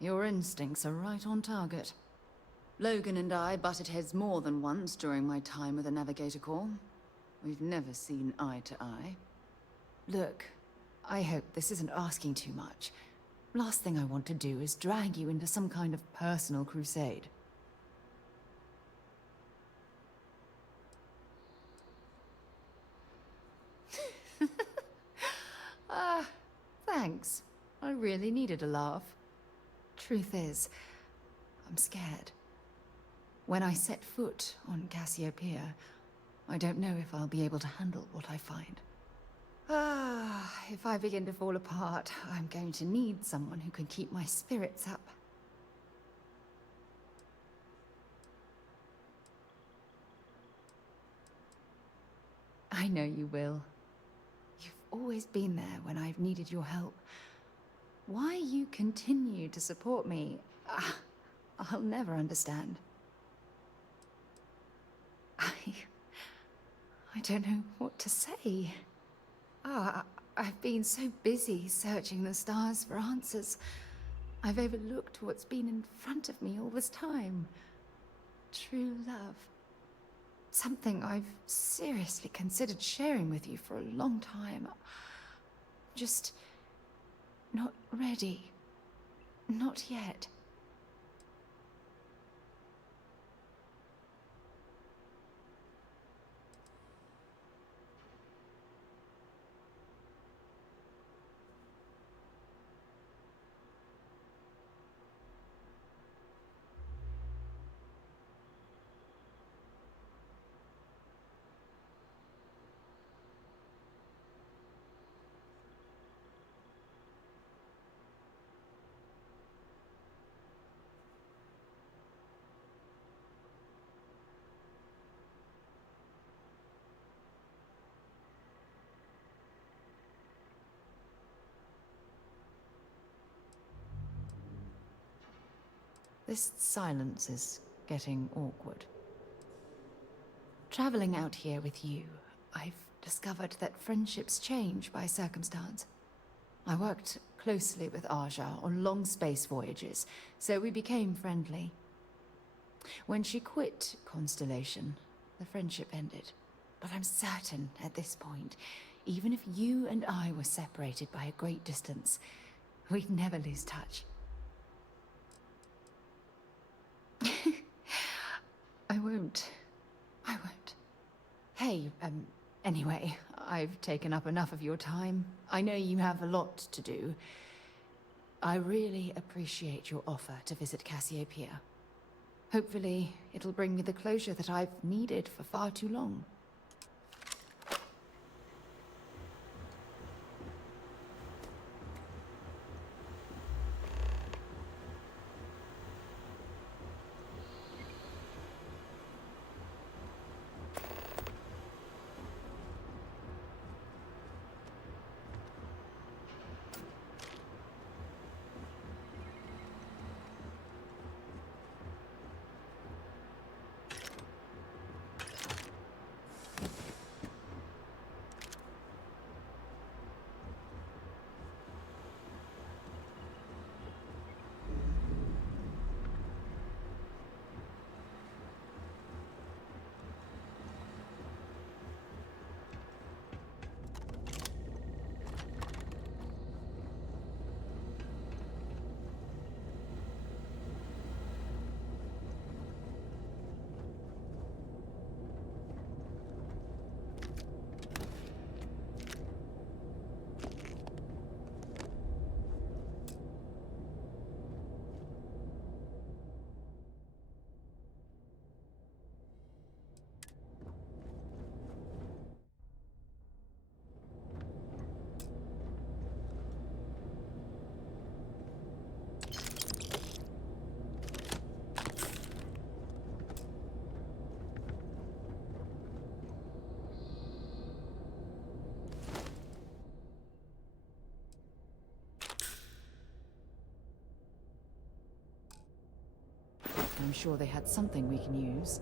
Your instincts are right on target. Logan and I butted heads more than once during my time with the Navigator Corps. We've never seen eye to eye. Look, I hope this isn't asking too much. Last thing I want to do is drag you into some kind of personal crusade. Thanks. I really needed a laugh. Truth is, I'm scared. When I set foot on Cassiopeia, I don't know if I'll be able to handle what I find. If I begin to fall apart, I'm going to need someone who can keep my spirits up. I know you will. You've always been there when I've needed your help. Why you continue to support me, I'll never understand. I don't know what to say. I've been so busy searching the stars for answers. I've overlooked what's been in front of me all this time. True love. Something I've seriously considered sharing with you for a long time. Just not ready. Not yet. This silence is getting awkward. Traveling out here with you, I've discovered that friendships change by circumstance. I worked closely with Aja on long space voyages, so we became friendly. When she quit Constellation, the friendship ended. But I'm certain at this point, even if you and I were separated by a great distance, we'd never lose touch. I won't. Hey, anyway, I've taken up enough of your time. I know you have a lot to do. I really appreciate your offer to visit Cassiopeia. Hopefully, it'll bring me the closure that I've needed for far too long. I'm sure they had something we can use.